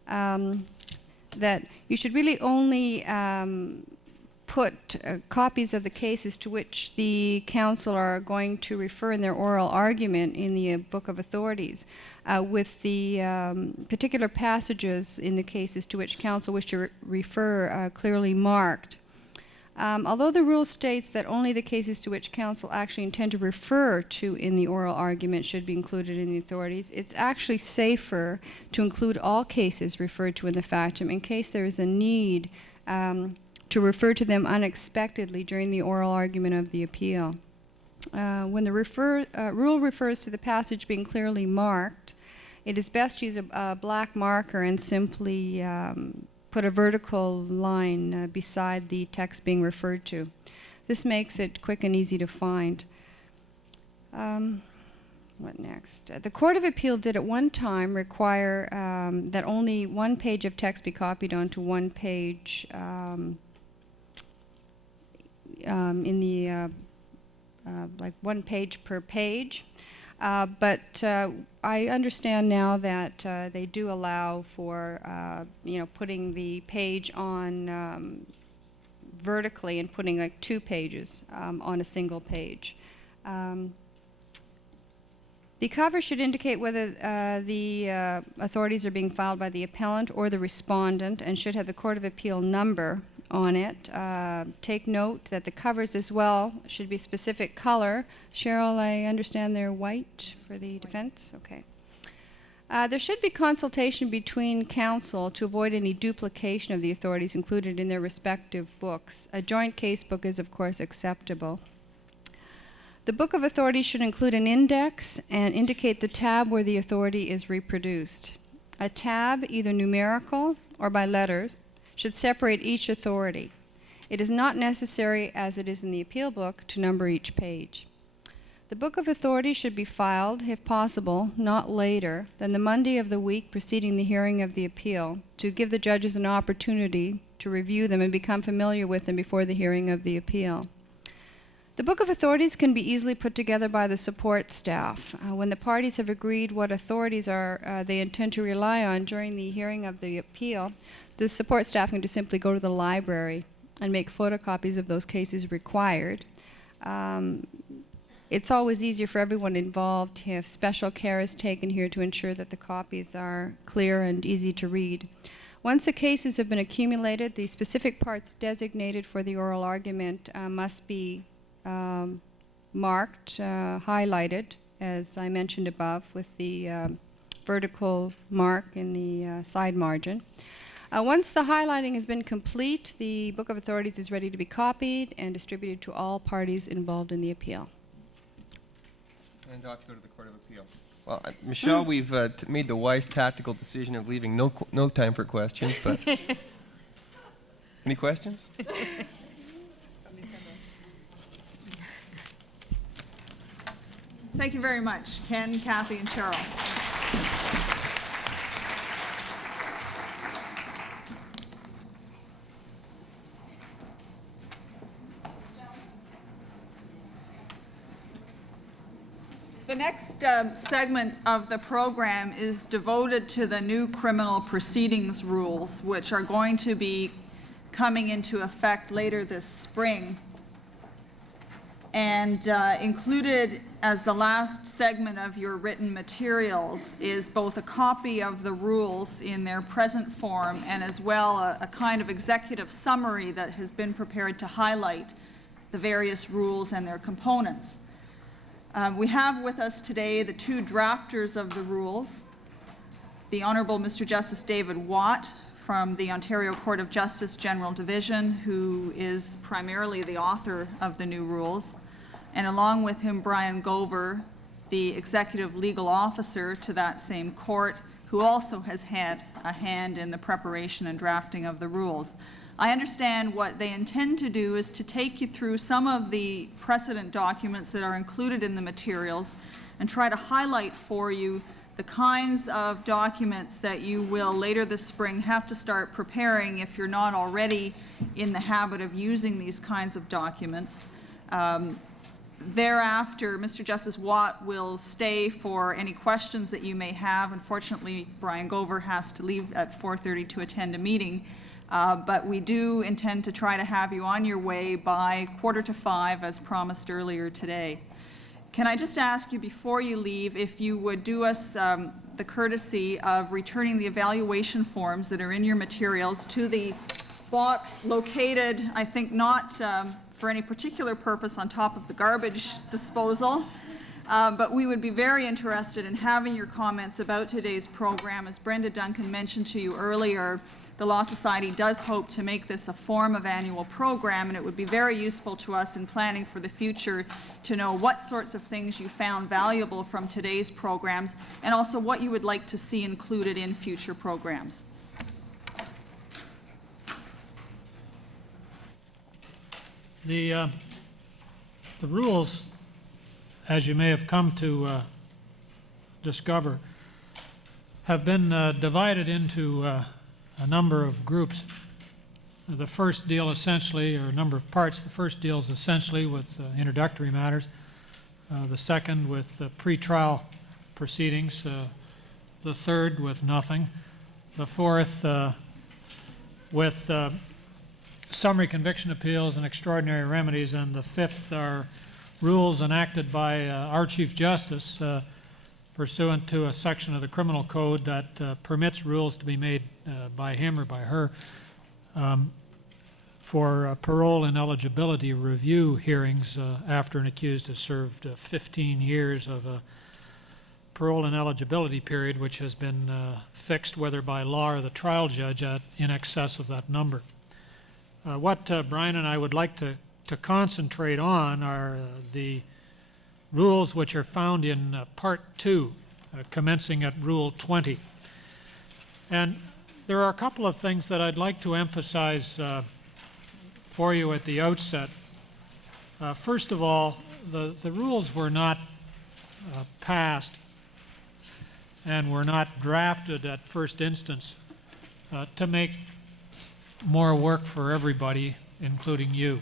that you should really only put copies of the cases to which the counsel are going to refer in their oral argument in the Book of Authorities, with the particular passages in the cases to which counsel wish to refer clearly marked. Although the rule states that only the cases to which counsel actually intend to refer to in the oral argument should be included in the authorities, it's actually safer to include all cases referred to in the factum in case there is a need to refer to them unexpectedly during the oral argument of the appeal. When the rule refers to the passage being clearly marked, it is best to use a black marker and simply put a vertical line beside the text being referred to. This makes it quick and easy to find. What next? The Court of Appeal did at one time require that only one page of text be copied onto one page in the like one page per page. But I understand now that they do allow for putting the page on vertically and putting like 2 pages on a single page. The cover should indicate whether the authorities are being filed by the appellant or the respondent and should have the Court of Appeal number on it. Take note that the covers as well should be specific color. Cheryl, I understand they're white for the defense? Okay. There should be consultation between counsel to avoid any duplication of the authorities included in their respective books. A joint case book is, of course, acceptable. The Book of Authorities should include an index and indicate the tab where the authority is reproduced. A tab, either numerical or by letters, should separate each authority. It is not necessary, as it is in the appeal book, to number each page. The Book of Authorities should be filed, if possible, not later than the Monday of the week preceding the hearing of the appeal, to give the judges an opportunity to review them and become familiar with them before the hearing of the appeal. The Book of Authorities can be easily put together by the support staff. When the parties have agreed what authorities they intend to rely on during the hearing of the appeal, the support staff can just simply go to the library and make photocopies of those cases required. It's always easier for everyone involved if special care is taken here to ensure that the copies are clear and easy to read. Once the cases have been accumulated, the specific parts designated for the oral argument must be marked, highlighted, as I mentioned above, with the vertical mark in the side margin. Once the highlighting has been complete, the Book of Authorities is ready to be copied and distributed to all parties involved in the appeal. And ought to go to the Court of Appeal. Well, Michelle, we've made the wise tactical decision of leaving no time for questions, but any questions? Thank you very much, Ken, Cathy, and Cheryl. The next segment of the program is devoted to the new criminal proceedings rules, which are going to be coming into effect later this spring. And included as the last segment of your written materials is both a copy of the rules in their present form and as well a kind of executive summary that has been prepared to highlight the various rules and their components. We have with us today the two drafters of the rules, the Honourable Mr. Justice David Watt from the Ontario Court of Justice General Division, who is primarily the author of the new rules, and along with him Brian Gafer, the Executive Legal Officer to that same court, who also has had a hand in the preparation and drafting of the rules. I understand what they intend to do is to take you through some of the precedent documents that are included in the materials and try to highlight for you the kinds of documents that you will later this spring have to start preparing if you're not already in the habit of using these kinds of documents. Thereafter, Mr. Justice Watt will stay for any questions that you may have. Unfortunately, Brian Gafer has to leave at 4:30 to attend a meeting, but we do intend to try to have you on your way by 4:45 as promised earlier today. Can I just ask you before you leave if you would do us the courtesy of returning the evaluation forms that are in your materials to the box located, I think not for any particular purpose, on top of the garbage disposal, but we would be very interested in having your comments about today's program. As Brenda Duncan mentioned to you earlier, the Law Society does hope to make this a form of annual program, and it would be very useful to us in planning for the future to know what sorts of things you found valuable from today's programs and also what you would like to see included in future programs. The rules, as you may have come to discover, have been divided into a number of groups. The first deal essentially, or a number of parts, the first deals essentially with introductory matters, the second with pre-trial proceedings, the third with nothing, the fourth with summary conviction appeals and extraordinary remedies, and the fifth are rules enacted by our Chief Justice pursuant to a section of the Criminal Code that permits rules to be made by him or by her for parole and eligibility review hearings after an accused has served 15 years of a parole and eligibility period, which has been fixed whether by law or the trial judge at in excess of that number. What Brian and I would like to concentrate on are the rules which are found in Part 2, commencing at Rule 20. And there are a couple of things that I'd like to emphasize for you at the outset. First of all, the rules were not passed and were not drafted at first instance to make more work for everybody, including you.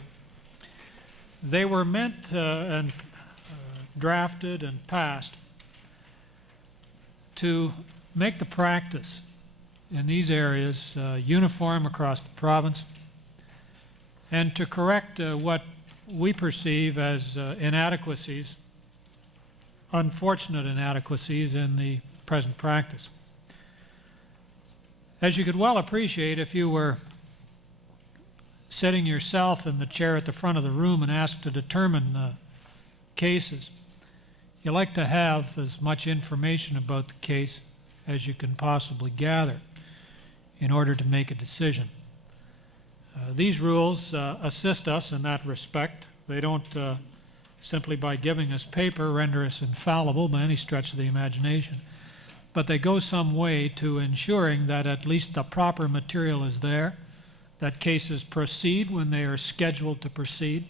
They were meant and drafted and passed to make the practice in these areas uniform across the province and to correct what we perceive as inadequacies, unfortunate inadequacies in the present practice. As you could well appreciate, if you were sitting yourself in the chair at the front of the room and asked to determine cases, you like to have as much information about the case as you can possibly gather in order to make a decision. These rules assist us in that respect. They don't simply by giving us paper render us infallible by any stretch of the imagination, but they go some way to ensuring that at least the proper material is there, that cases proceed when they are scheduled to proceed,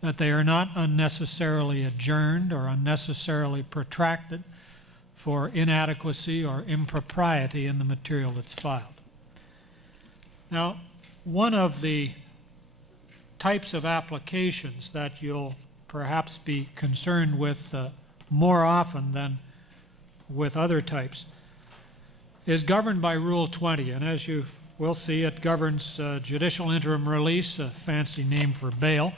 that they are not unnecessarily adjourned or unnecessarily protracted for inadequacy or impropriety in the material that's filed. Now, one of the types of applications that you'll perhaps be concerned with more often than with other types is governed by Rule 20, and as you will see, it governs judicial interim release, a fancy name for bail,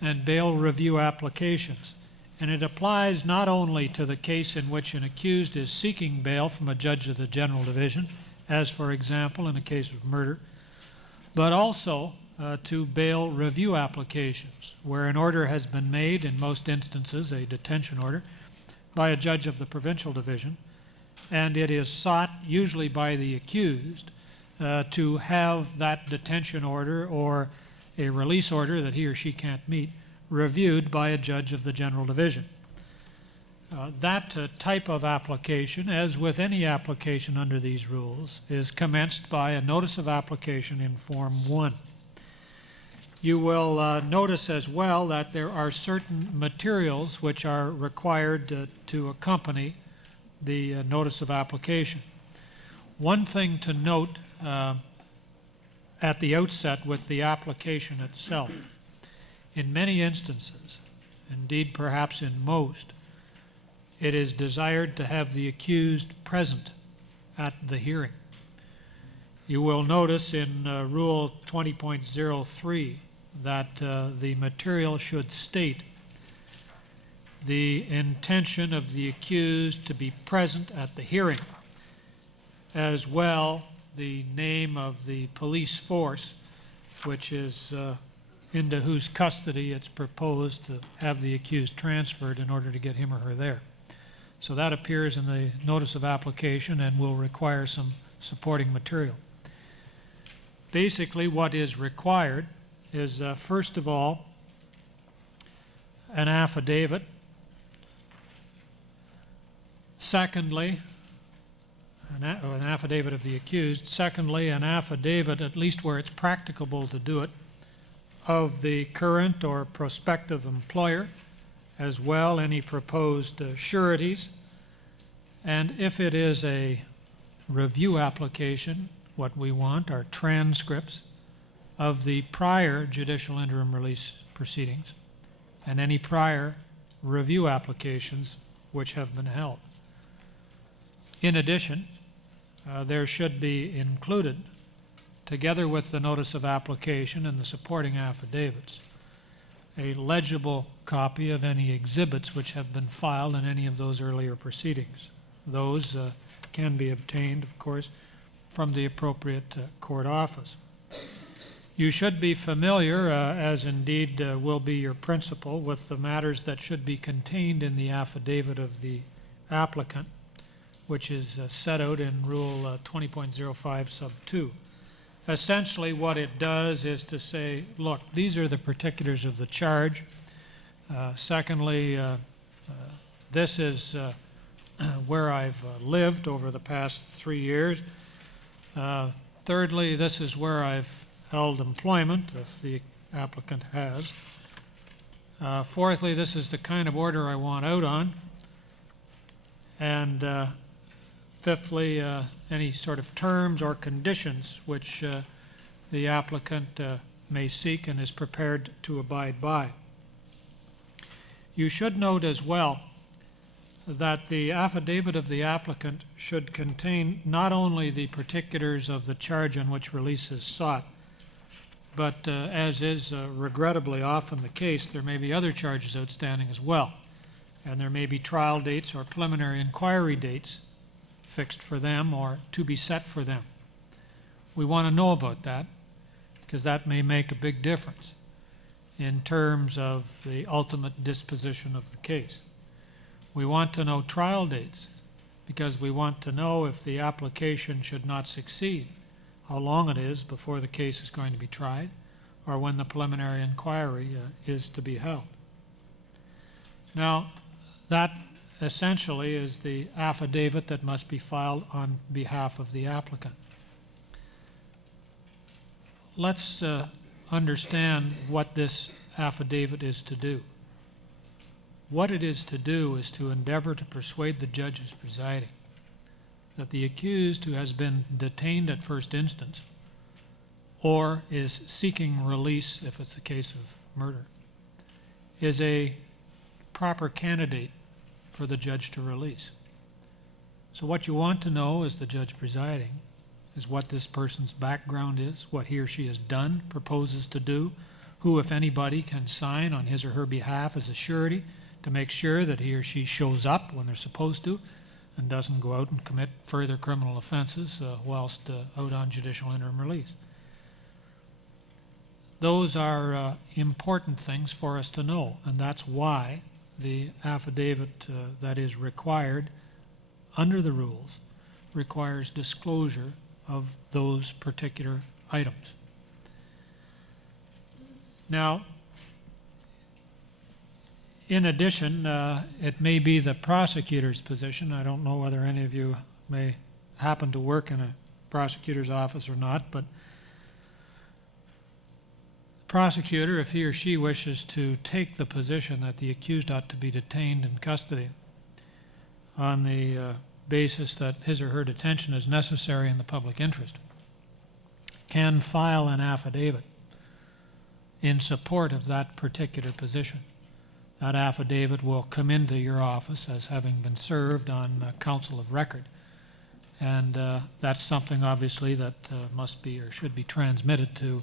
and bail review applications. And it applies not only to the case in which an accused is seeking bail from a judge of the General Division, as for example in a case of murder, but also to bail review applications, where an order has been made, in most instances a detention order, by a judge of the Provincial Division, and it is sought, usually by the accused, to have that detention order or a release order that he or she can't meet reviewed by a judge of the General Division. That type of application, as with any application under these rules, is commenced by a notice of application in Form 1. You will notice as well that there are certain materials which are required to accompany the notice of application. One thing to note at the outset with the application itself, in many instances, indeed perhaps in most, it is desired to have the accused present at the hearing. You will notice in Rule 20.03 that the material should state the intention of the accused to be present at the hearing, as well the name of the police force which is into whose custody it's proposed to have the accused transferred in order to get him or her there. So that appears in the notice of application and will require some supporting material. Basically, what is required is, first of all, an affidavit. Secondly, an affidavit of the accused. Secondly, an affidavit, at least where it's practicable to do it, of the current or prospective employer, as well any proposed sureties. And if it is a review application, what we want are transcripts of the prior judicial interim release proceedings and any prior review applications which have been held. In addition, there should be included, together with the notice of application and the supporting affidavits, a legible copy of any exhibits which have been filed in any of those earlier proceedings. Those can be obtained, of course, from the appropriate court office. You should be familiar, as indeed will be your principle, with the matters that should be contained in the affidavit of the applicant, which is set out in Rule 20.05 sub 2. Essentially what it does is to say, look, these are the particulars of the charge. Secondly, this is where I've lived over the past 3 years. Thirdly, this is where I've held employment, if the applicant has. Fourthly, this is the kind of order I want out on. And fifthly, any sort of terms or conditions which the applicant may seek and is prepared to abide by. You should note as well that the affidavit of the applicant should contain not only the particulars of the charge on which release is sought, but as is regrettably often the case, there may be other charges outstanding as well. And there may be trial dates or preliminary inquiry dates fixed for them or to be set for them. We want to know about that because that may make a big difference in terms of the ultimate disposition of the case. We want to know trial dates because we want to know if the application should not succeed, how long it is before the case is going to be tried or when the preliminary inquiry is to be held. Now, that essentially is the affidavit that must be filed on behalf of the applicant. Let's understand what this affidavit is to do. What it is to do is to endeavor to persuade the judges presiding that the accused who has been detained at first instance or is seeking release, if it's a case of murder, is a proper candidate for the judge to release. So what you want to know as the judge presiding is what this person's background is, what he or she has done, proposes to do, who, if anybody, can sign on his or her behalf as a surety to make sure that he or she shows up when they're supposed to and doesn't go out and commit further criminal offenses whilst out on judicial interim release. Those are important things for us to know, and that's why the affidavit that is required under the rules requires disclosure of those particular items. Now, in addition, it may be the prosecutor's position. I don't know whether any of you may happen to work in a prosecutor's office or not, but the prosecutor, if he or she wishes to take the position that the accused ought to be detained in custody on the basis that his or her detention is necessary in the public interest, can file an affidavit in support of that particular position. That affidavit will come into your office as having been served on counsel of record. And that's something, obviously, that must be or should be transmitted to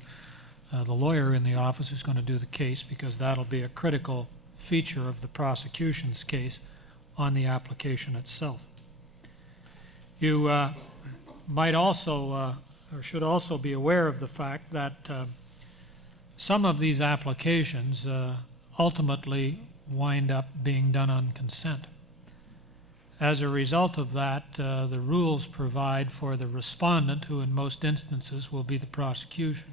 the lawyer in the office who's going to do the case, because that'll be a critical feature of the prosecution's case on the application itself. You might also, or should also be aware of the fact that some of these applications ultimately wind up being done on consent. As a result of that, the rules provide for the respondent, who in most instances will be the prosecution,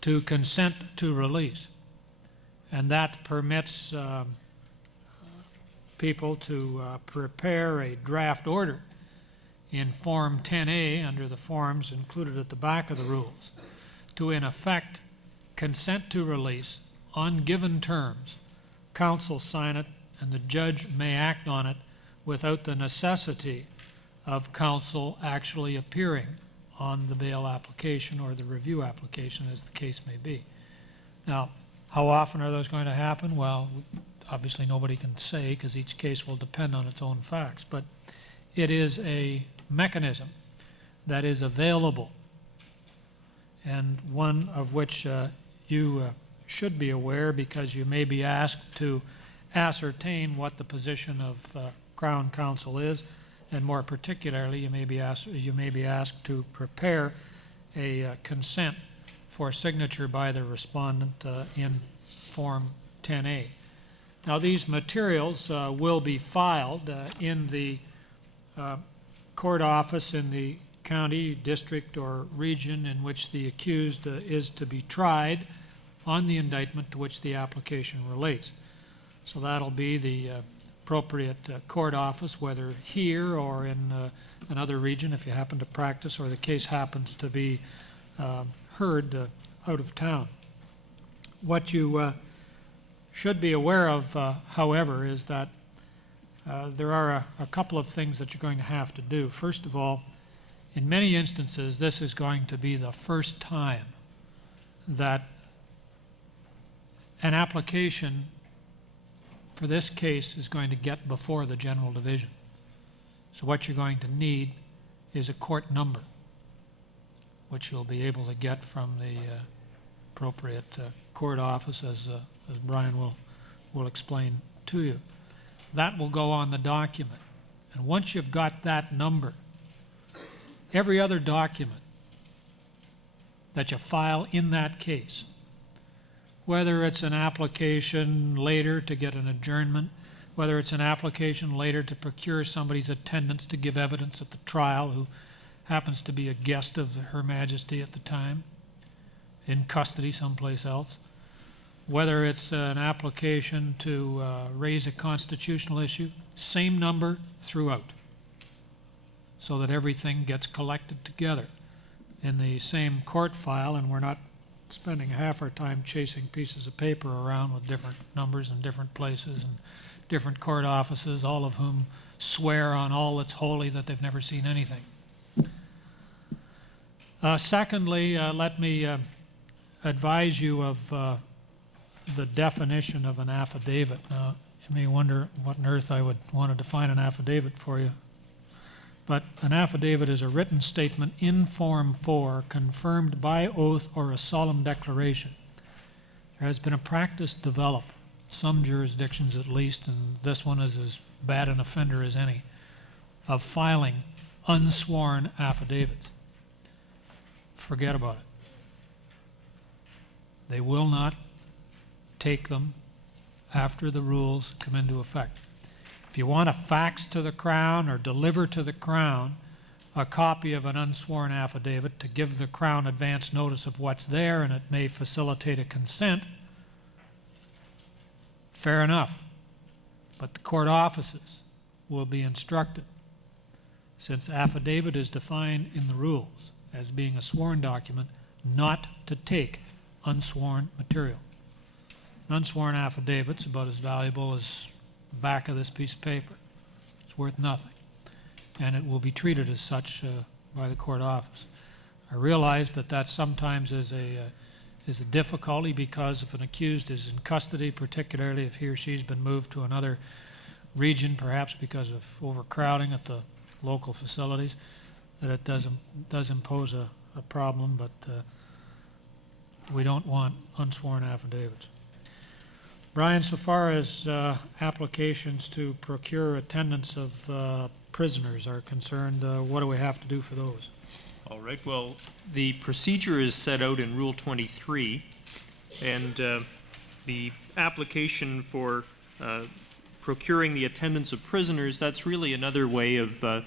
to consent to release. And that permits people to prepare a draft order in Form 10A under the forms included at the back of the rules to, in effect, consent to release on given terms. Counsel sign it, and the judge may act on it without the necessity of counsel actually appearing on the bail application or the review application, as the case may be. Now, how often are those going to happen? Well, obviously nobody can say, because each case will depend on its own facts, but it is a mechanism that is available, and one of which you should be aware, because you may be asked to ascertain what the position of Crown Counsel is, and more particularly, you may be asked to prepare a consent for signature by the respondent in Form 10A. Now, these materials will be filed in the court office in the county, district, or region in which the accused is to be tried on the indictment to which the application relates. So that'll be the appropriate court office, whether here or in another region if you happen to practice, or the case happens to be heard out of town. What you should be aware of, however, is that there are a couple of things that you're going to have to do. First of all, in many instances, this is going to be the first time that an application for this case is going to get before the General Division. So what you're going to need is a court number, which you'll be able to get from the appropriate court office, as Brian will explain to you. That will go on the document. And once you've got that number, every other document that you file in that case, whether it's an application later to get an adjournment, whether it's an application later to procure somebody's attendance to give evidence at the trial who happens to be a guest of Her Majesty at the time, in custody someplace else, whether it's an application to raise a constitutional issue, same number throughout, so that everything gets collected together in the same court file, and we're not spending half our time chasing pieces of paper around with different numbers in different places and different court offices, all of whom swear on all that's holy that they've never seen anything. Secondly, let me advise you of the definition of an affidavit. Now, you may wonder what on earth I would want to define an affidavit for you. But an affidavit is a written statement in Form 4 confirmed by oath or a solemn declaration, there has been a practice develop, some jurisdictions at least, and this one is as bad an offender as any, of filing unsworn affidavits. Forget about it. They will not take them after the rules come into effect. If you want to fax to the Crown or deliver to the Crown a copy of an unsworn affidavit to give the Crown advance notice of what's there and it may facilitate a consent, fair enough. But the court offices will be instructed, since affidavit is defined in the rules as being a sworn document, not to take unsworn material. An unsworn affidavit's about as valuable as the back of this piece of paper. It's worth nothing, and it will be treated as such by the court office. I realize that that sometimes is a difficulty, because if an accused is in custody, particularly if he or she's been moved to another region, perhaps because of overcrowding at the local facilities, that it does impose a problem, but we don't want unsworn affidavits. Brian, so far as applications to procure attendance of prisoners are concerned, what do we have to do for those? All right, well, the procedure is set out in Rule 23, and the application for procuring the attendance of prisoners, that's really another way of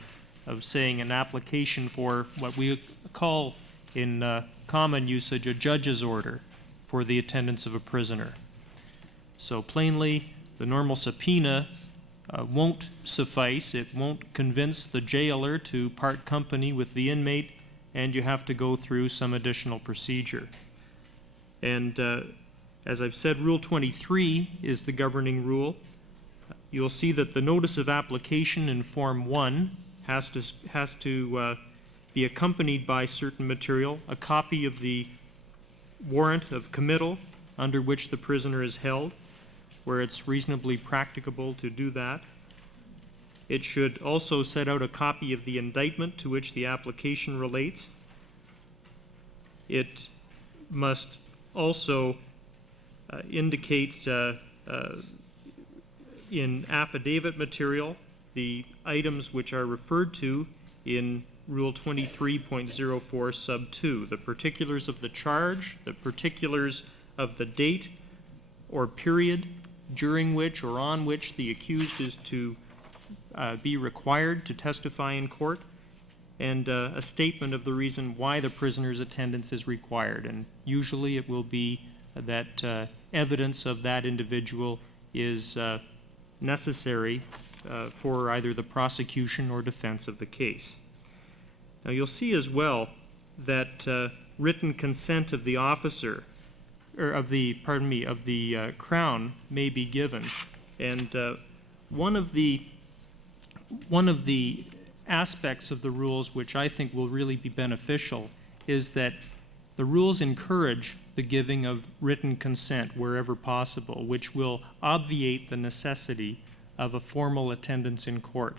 saying an application for what we call in common usage a judge's order for the attendance of a prisoner. So plainly, the normal subpoena won't suffice. It won't convince the jailer to part company with the inmate, and you have to go through some additional procedure. And as I've said, Rule 23 is the governing rule. You'll see that the notice of application in Form 1 has to be accompanied by certain material, a copy of the warrant of committal under which the prisoner is held, where it's reasonably practicable to do that. It should also set out a copy of the indictment to which the application relates. It must also indicate in affidavit material the items which are referred to in Rule 23.04 sub 2, the particulars of the charge, the particulars of the date or period during which or on which the accused is to be required to testify in court, and a statement of the reason why the prisoner's attendance is required. And usually it will be that evidence of that individual is necessary for either the prosecution or defense of the case. Now you'll see as well that written consent of the officer, or of the Crown may be given. And one of the aspects of the rules which I think will really be beneficial is that the rules encourage the giving of written consent wherever possible, which will obviate the necessity of a formal attendance in court.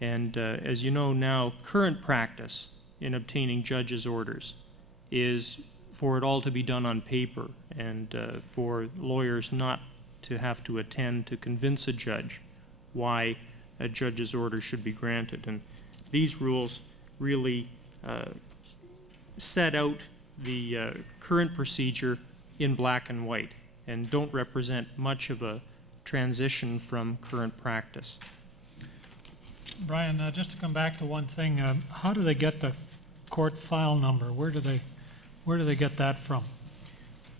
And as you know now, current practice in obtaining judges' orders is for it all to be done on paper, and for lawyers not to have to attend to convince a judge why a judge's order should be granted. And these rules really set out the current procedure in black and white and don't represent much of a transition from current practice. Brian, just to come back to one thing, how do they get the court file number? Where do they get that from?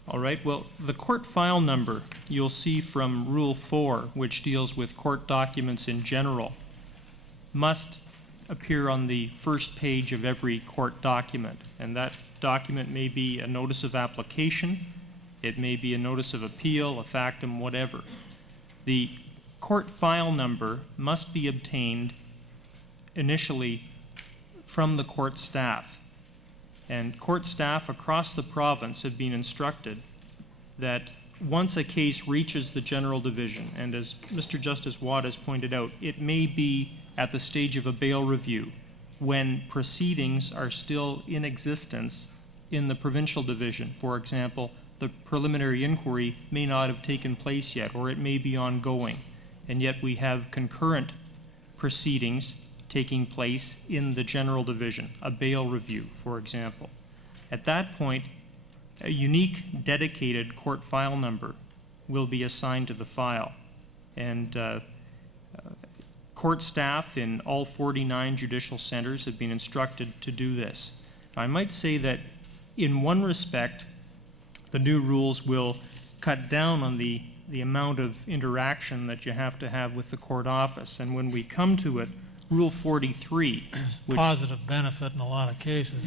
All right, well, the court file number you'll see from Rule 4, which deals with court documents in general, must appear on the first page of every court document. And that document may be a notice of application, it may be a notice of appeal, a factum, whatever. The court file number must be obtained initially from the court staff. And court staff across the province have been instructed that once a case reaches the general division, and as Mr. Justice Watt has pointed out, it may be at the stage of a bail review when proceedings are still in existence in the provincial division. For example, the preliminary inquiry may not have taken place yet, or it may be ongoing, and yet we have concurrent proceedings taking place in the general division, a bail review, for example. At that point, a unique dedicated court file number will be assigned to the file, and court staff in all 49 judicial centers have been instructed to do this. I might say that in one respect, the new rules will cut down on the amount of interaction that you have to have with the court office. And when we come to it, Rule 43, which Positive benefit in a lot of cases,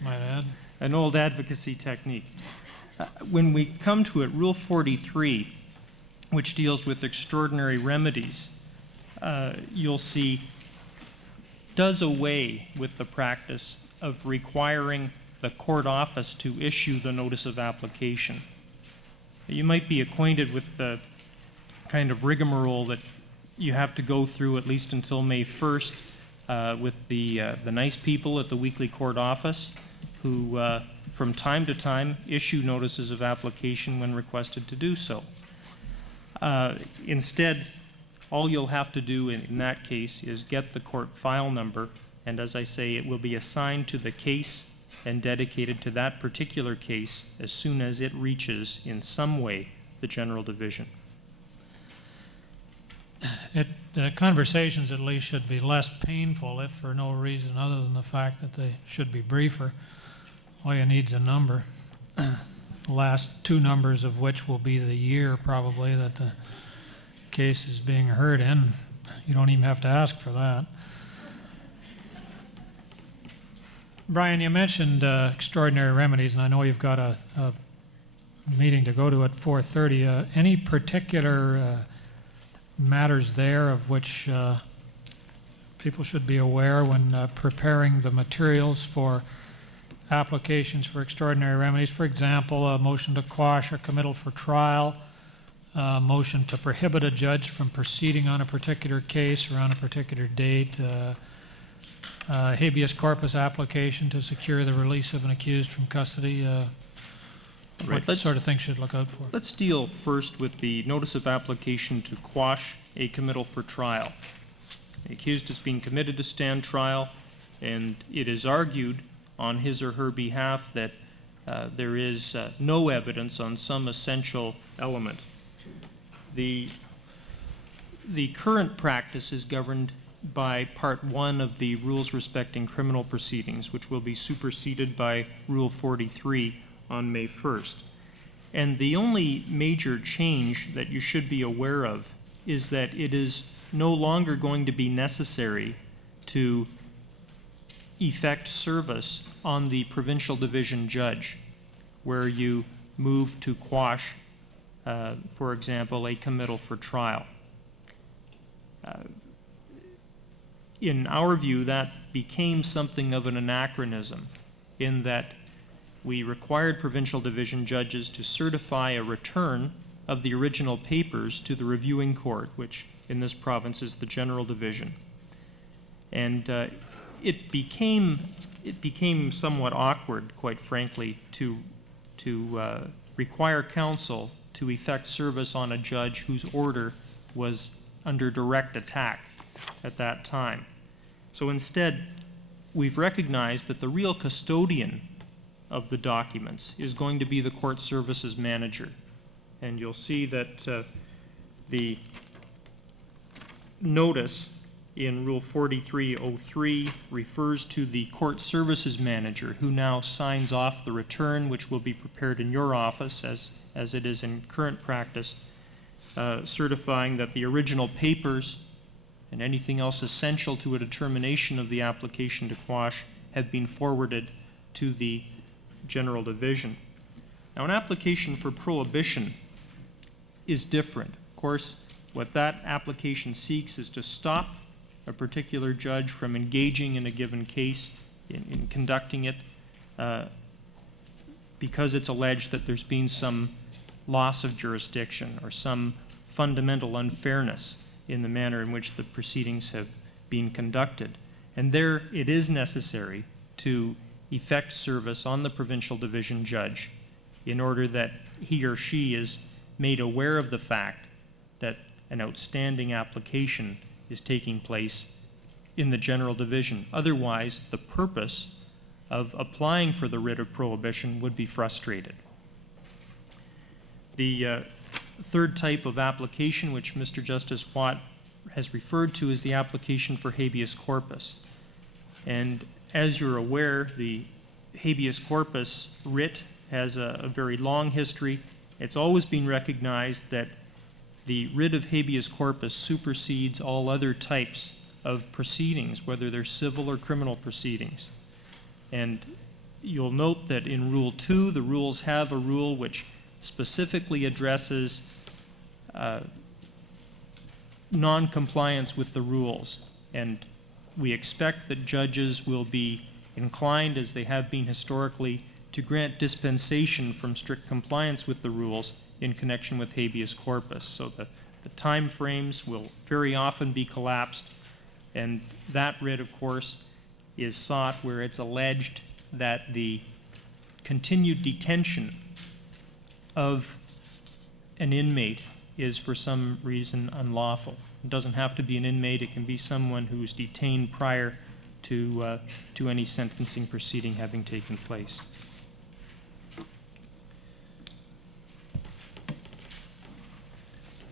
might add. an old advocacy technique. When we come to it, Rule 43, which deals with extraordinary remedies, you'll see does away with the practice of requiring the court office to issue the notice of application. You might be acquainted with the kind of rigmarole that you have to go through at least until May 1st with the nice people at the weekly court office who from time to time issue notices of application when requested to do so. Instead, all you'll have to do in that case is get the court file number, and as I say, it will be assigned to the case and dedicated to that particular case as soon as it reaches in some way the general division. Conversations at least should be less painful, if for no reason other than the fact that they should be briefer. All you need is a number. The last two numbers of which will be the year probably that the case is being heard in. You don't even have to ask for that. Brian, you mentioned extraordinary remedies, and I know you've got a meeting to go to at 4:30. Any particular matters there of which people should be aware when preparing the materials for applications for extraordinary remedies? For example, a motion to quash or committal for trial, motion to prohibit a judge from proceeding on a particular case or on a particular date, habeas corpus application to secure the release of an accused from custody. Right. What sort of things should look out for? Let's deal first with the notice of application to quash a committal for trial. The accused is being committed to stand trial, and it is argued on his or her behalf that there is no evidence on some essential element. The current practice is governed by Part 1 of the Rules Respecting Criminal Proceedings, which will be superseded by Rule 43 on May 1st. And the only major change that you should be aware of is that it is no longer going to be necessary to effect service on the provincial division judge, where you move to quash, for example, a committal for trial. In our view, that became something of an anachronism, in that we required provincial division judges to certify a return of the original papers to the reviewing court, which in this province is the general division. And it became somewhat awkward, quite frankly, to require counsel to effect service on a judge whose order was under direct attack at that time. So instead, we've recognized that the real custodian of the documents is going to be the court services manager. And you'll see that the notice in Rule 4303 refers to the court services manager, who now signs off the return, which will be prepared in your office as it is in current practice, certifying that the original papers and anything else essential to a determination of the application to quash have been forwarded to the general division. Now, an application for prohibition is different. Of course, what that application seeks is to stop a particular judge from engaging in a given case, in conducting it, because it's alleged that there's been some loss of jurisdiction or some fundamental unfairness in the manner in which the proceedings have been conducted. And there it is necessary to effect service on the provincial division judge in order that he or she is made aware of the fact that an outstanding application is taking place in the general division. Otherwise, the purpose of applying for the writ of prohibition would be frustrated. The third type of application, which Mr. Justice Watt has referred to, is the application for habeas corpus. And as you're aware, the habeas corpus writ has a very long history. It's always been recognized that the writ of habeas corpus supersedes all other types of proceedings, whether they're civil or criminal proceedings. And you'll note that in Rule 2, the rules have a rule which specifically addresses non-compliance with the rules. And we expect that judges will be inclined, as they have been historically, to grant dispensation from strict compliance with the rules in connection with habeas corpus. So the time frames will very often be collapsed, and that writ, of course, is sought where it's alleged that the continued detention of an inmate is for some reason unlawful. It doesn't have to be an inmate. It can be someone who's detained prior to any sentencing proceeding having taken place.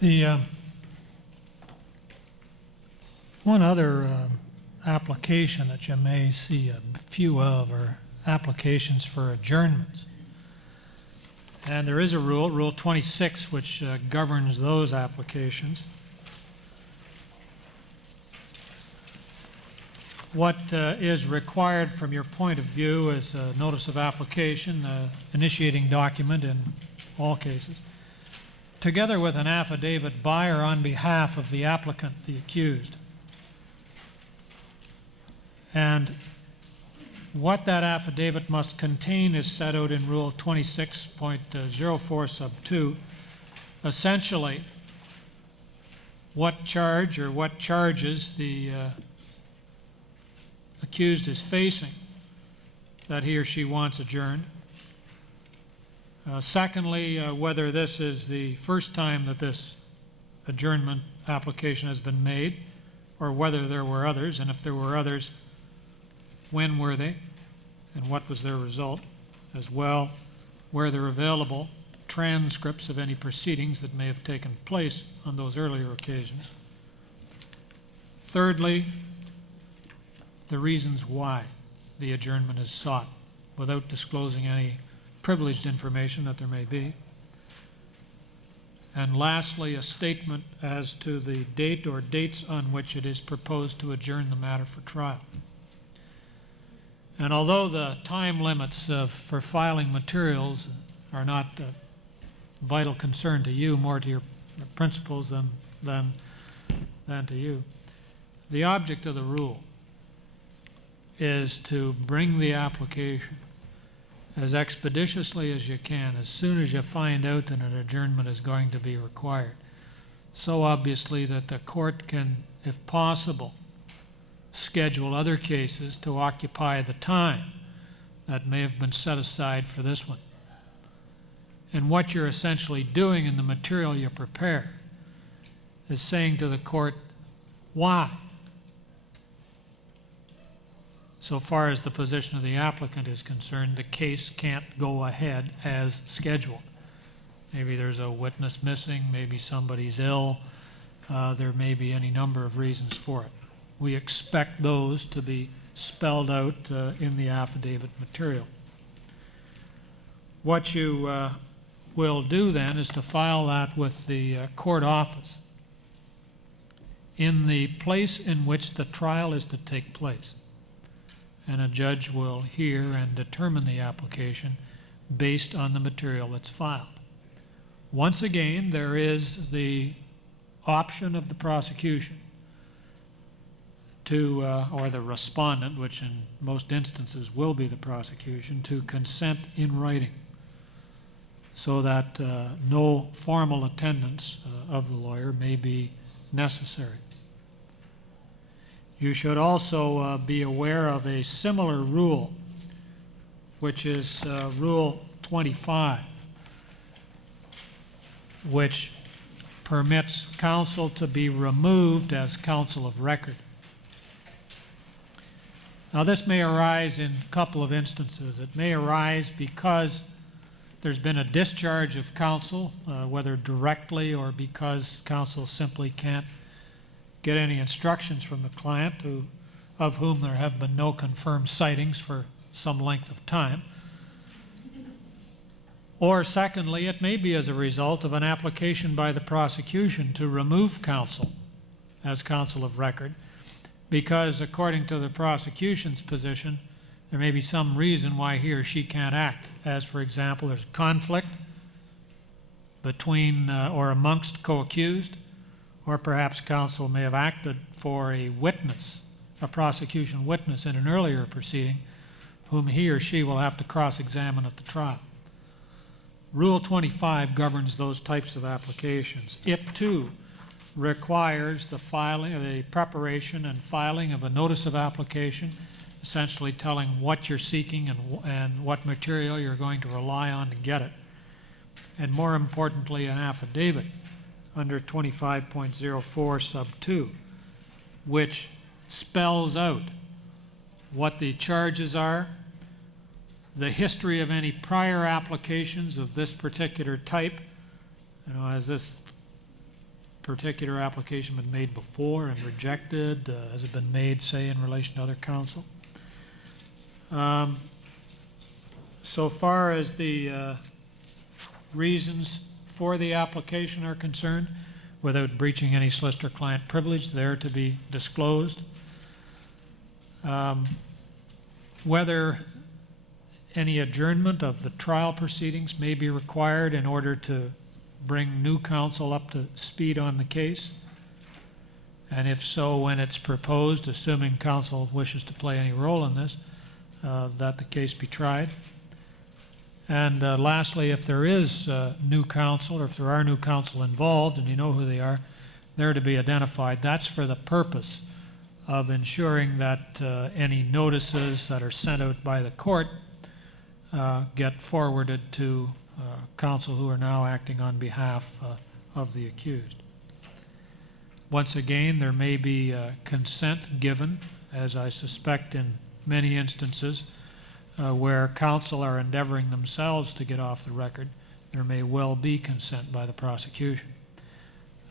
The one other application that you may see a few of are applications for adjournments. And there is a rule, Rule 26, which governs those applications. What is required from your point of view is a notice of application, initiating document in all cases, together with an affidavit by or on behalf of the applicant, the accused. And what that affidavit must contain is set out in Rule 26.04 sub 2. Essentially, what charge or what charges the accused is facing that he or she wants adjourned. Secondly, whether this is the first time that this adjournment application has been made, or whether there were others, and if there were others, when were they, and what was their result, as well, where they're available, transcripts of any proceedings that may have taken place on those earlier occasions. Thirdly, the reasons why the adjournment is sought, without disclosing any privileged information that there may be. And lastly, a statement as to the date or dates on which it is proposed to adjourn the matter for trial. And although the time limits for filing materials are not a vital concern to you, more to your principals than to you, the object of the rule is to bring the application as expeditiously as you can, as soon as you find out that an adjournment is going to be required. So obviously that the court can, if possible, schedule other cases to occupy the time that may have been set aside for this one. And what you're essentially doing in the material you prepare is saying to the court, why? So far as the position of the applicant is concerned, the case can't go ahead as scheduled. Maybe there's a witness missing, maybe somebody's ill, there may be any number of reasons for it. We expect those to be spelled out in the affidavit material. What you will do then is to file that with the court office in the place in which the trial is to take place. And a judge will hear and determine the application based on the material that's filed. Once again, there is the option of the prosecution to, or the respondent, which in most instances will be the prosecution, to consent in writing so that no formal attendance of the lawyer may be necessary. You should also be aware of a similar rule, which is Rule 25, which permits counsel to be removed as counsel of record. Now, this may arise in a couple of instances. It may arise because there's been a discharge of counsel, whether directly or because counsel simply can't get any instructions from the client, of whom there have been no confirmed sightings for some length of time. Or secondly, it may be as a result of an application by the prosecution to remove counsel as counsel of record, because according to the prosecution's position, there may be some reason why he or she can't act. As, for example, there's conflict between or amongst co-accused, or perhaps counsel may have acted for a witness, a prosecution witness in an earlier proceeding, whom he or she will have to cross-examine at the trial. Rule 25 governs those types of applications. It, too, requires the preparation and filing of a notice of application, essentially telling what you're seeking and what material you're going to rely on to get it. And more importantly, an affidavit under 25.04 sub 2, which spells out what the charges are, the history of any prior applications of this particular type. Has this particular application been made before and rejected? Has it been made, say, in relation to other counsel? So far as the reasons for the application are concerned, without breaching any solicitor-client privilege, they're to be disclosed. Whether any adjournment of the trial proceedings may be required in order to bring new counsel up to speed on the case, and if so, when it's proposed, assuming counsel wishes to play any role in this, that the case be tried. And lastly, if there is new counsel, or if there are new counsel involved, and you know who they are, they're to be identified. That's for the purpose of ensuring that any notices that are sent out by the court get forwarded to counsel who are now acting on behalf of the accused. Once again, there may be consent given, as I suspect in many instances, where counsel are endeavoring themselves to get off the record. There may well be consent by the prosecution.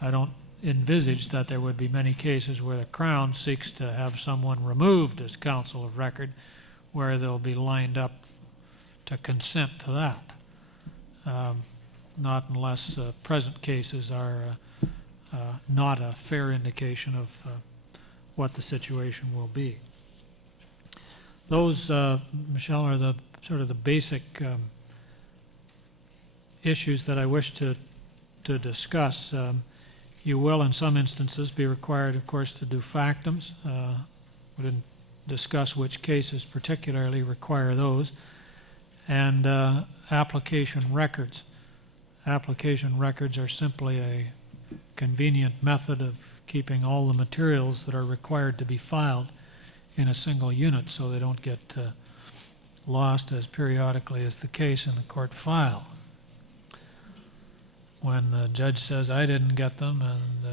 I don't envisage that there would be many cases where the Crown seeks to have someone removed as counsel of record, where they'll be lined up to consent to that. Not unless present cases are not a fair indication of what the situation will be. Those, Michelle, are the sort of the basic issues that I wish to discuss. You will, in some instances, be required, of course, to do factums. We didn't discuss which cases particularly require those. And application records. Application records are simply a convenient method of keeping all the materials that are required to be filed in a single unit, so they don't get lost as periodically is the case in the court file. When the judge says, I didn't get them, and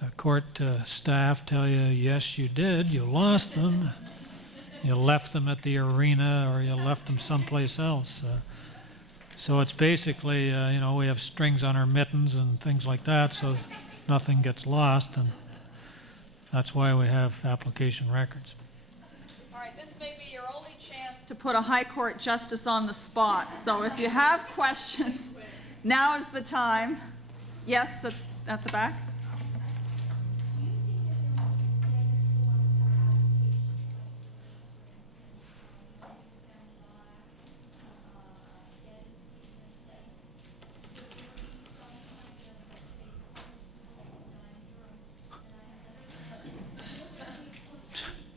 the court staff tell you, yes, you did, you lost them, you left them at the arena, or you left them someplace else. So it's basically, we have strings on our mittens and things like that, so nothing gets lost, and that's why we have application records. All right, this may be your only chance to put a high court justice on the spot. So if you have questions, now is the time. Yes, at the back.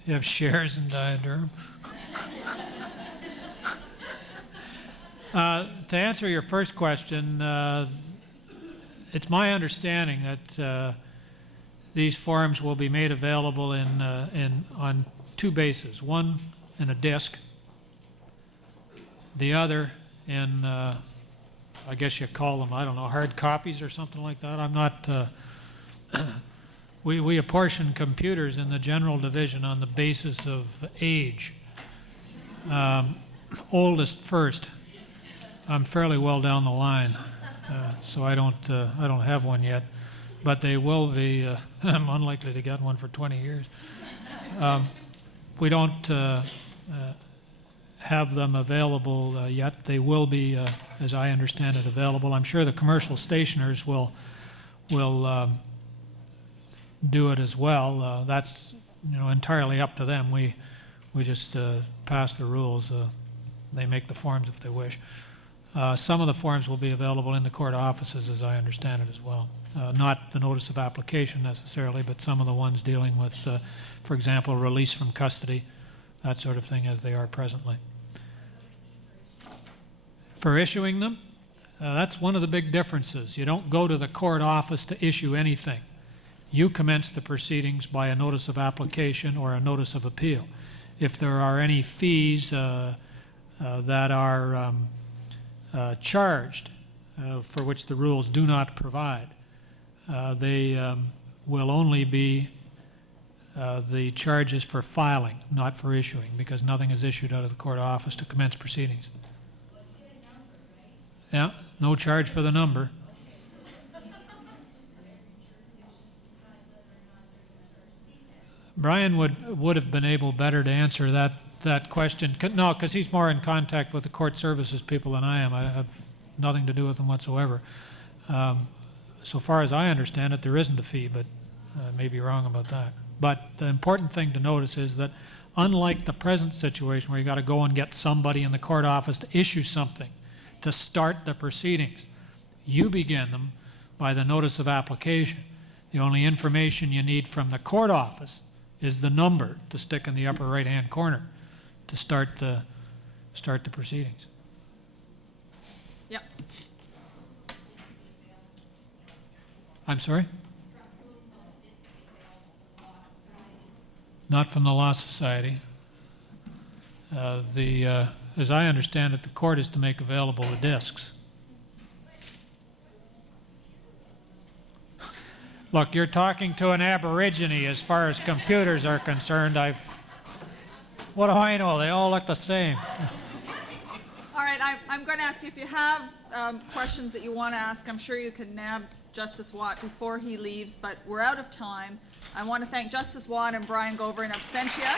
You have shares in Diaderm. To answer your first question, it's my understanding that these forms will be made available on two bases. One in a disk, the other in I guess you call them, I don't know, hard copies or something like that. I'm not, we apportion computers in the general division on the basis of age. Oldest first. I'm fairly well down the line, so I don't have one yet, but they will be. I'm unlikely to get one for 20 years. We don't have them available yet. They will be, as I understand it, available. I'm sure the commercial stationers will do it as well. That's entirely up to them. We just pass the rules. They make the forms if they wish. Some of the forms will be available in the court offices, as I understand it, as well. Not the notice of application necessarily, but some of the ones dealing with, for example, release from custody, that sort of thing, as they are presently. For issuing them, that's one of the big differences. You don't go to the court office to issue anything. You commence the proceedings by a notice of application or a notice of appeal. If there are any fees that are charged, for which the rules do not provide, they will only be the charges for filing, not for issuing, because nothing is issued out of the court office to commence proceedings. Yeah, no charge for the number. Brian would have been able better to answer that question. No, because he's more in contact with the court services people than I am. I have nothing to do with them whatsoever. So far as I understand it, there isn't a fee, but I may be wrong about that. But the important thing to notice is that unlike the present situation where you got to go and get somebody in the court office to issue something, to start the proceedings, you begin them by the notice of application. The only information you need from the court office is the number to stick in the upper right-hand corner to start the proceedings. Yep. I'm sorry? Not from the Law Society. As I understand it, the court is to make available the discs. Look, you're talking to an Aborigine as far as computers are concerned. What do I know? They all look the same. All right, I'm going to ask you if you have questions that you want to ask. I'm sure you can nab Justice Watt before he leaves, but we're out of time. I want to thank Justice Watt and Brian Gafer in absentia.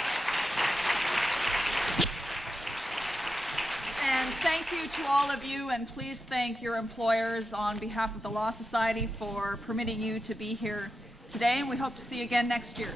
And thank you to all of you, and please thank your employers on behalf of the Law Society for permitting you to be here today, and we hope to see you again next year.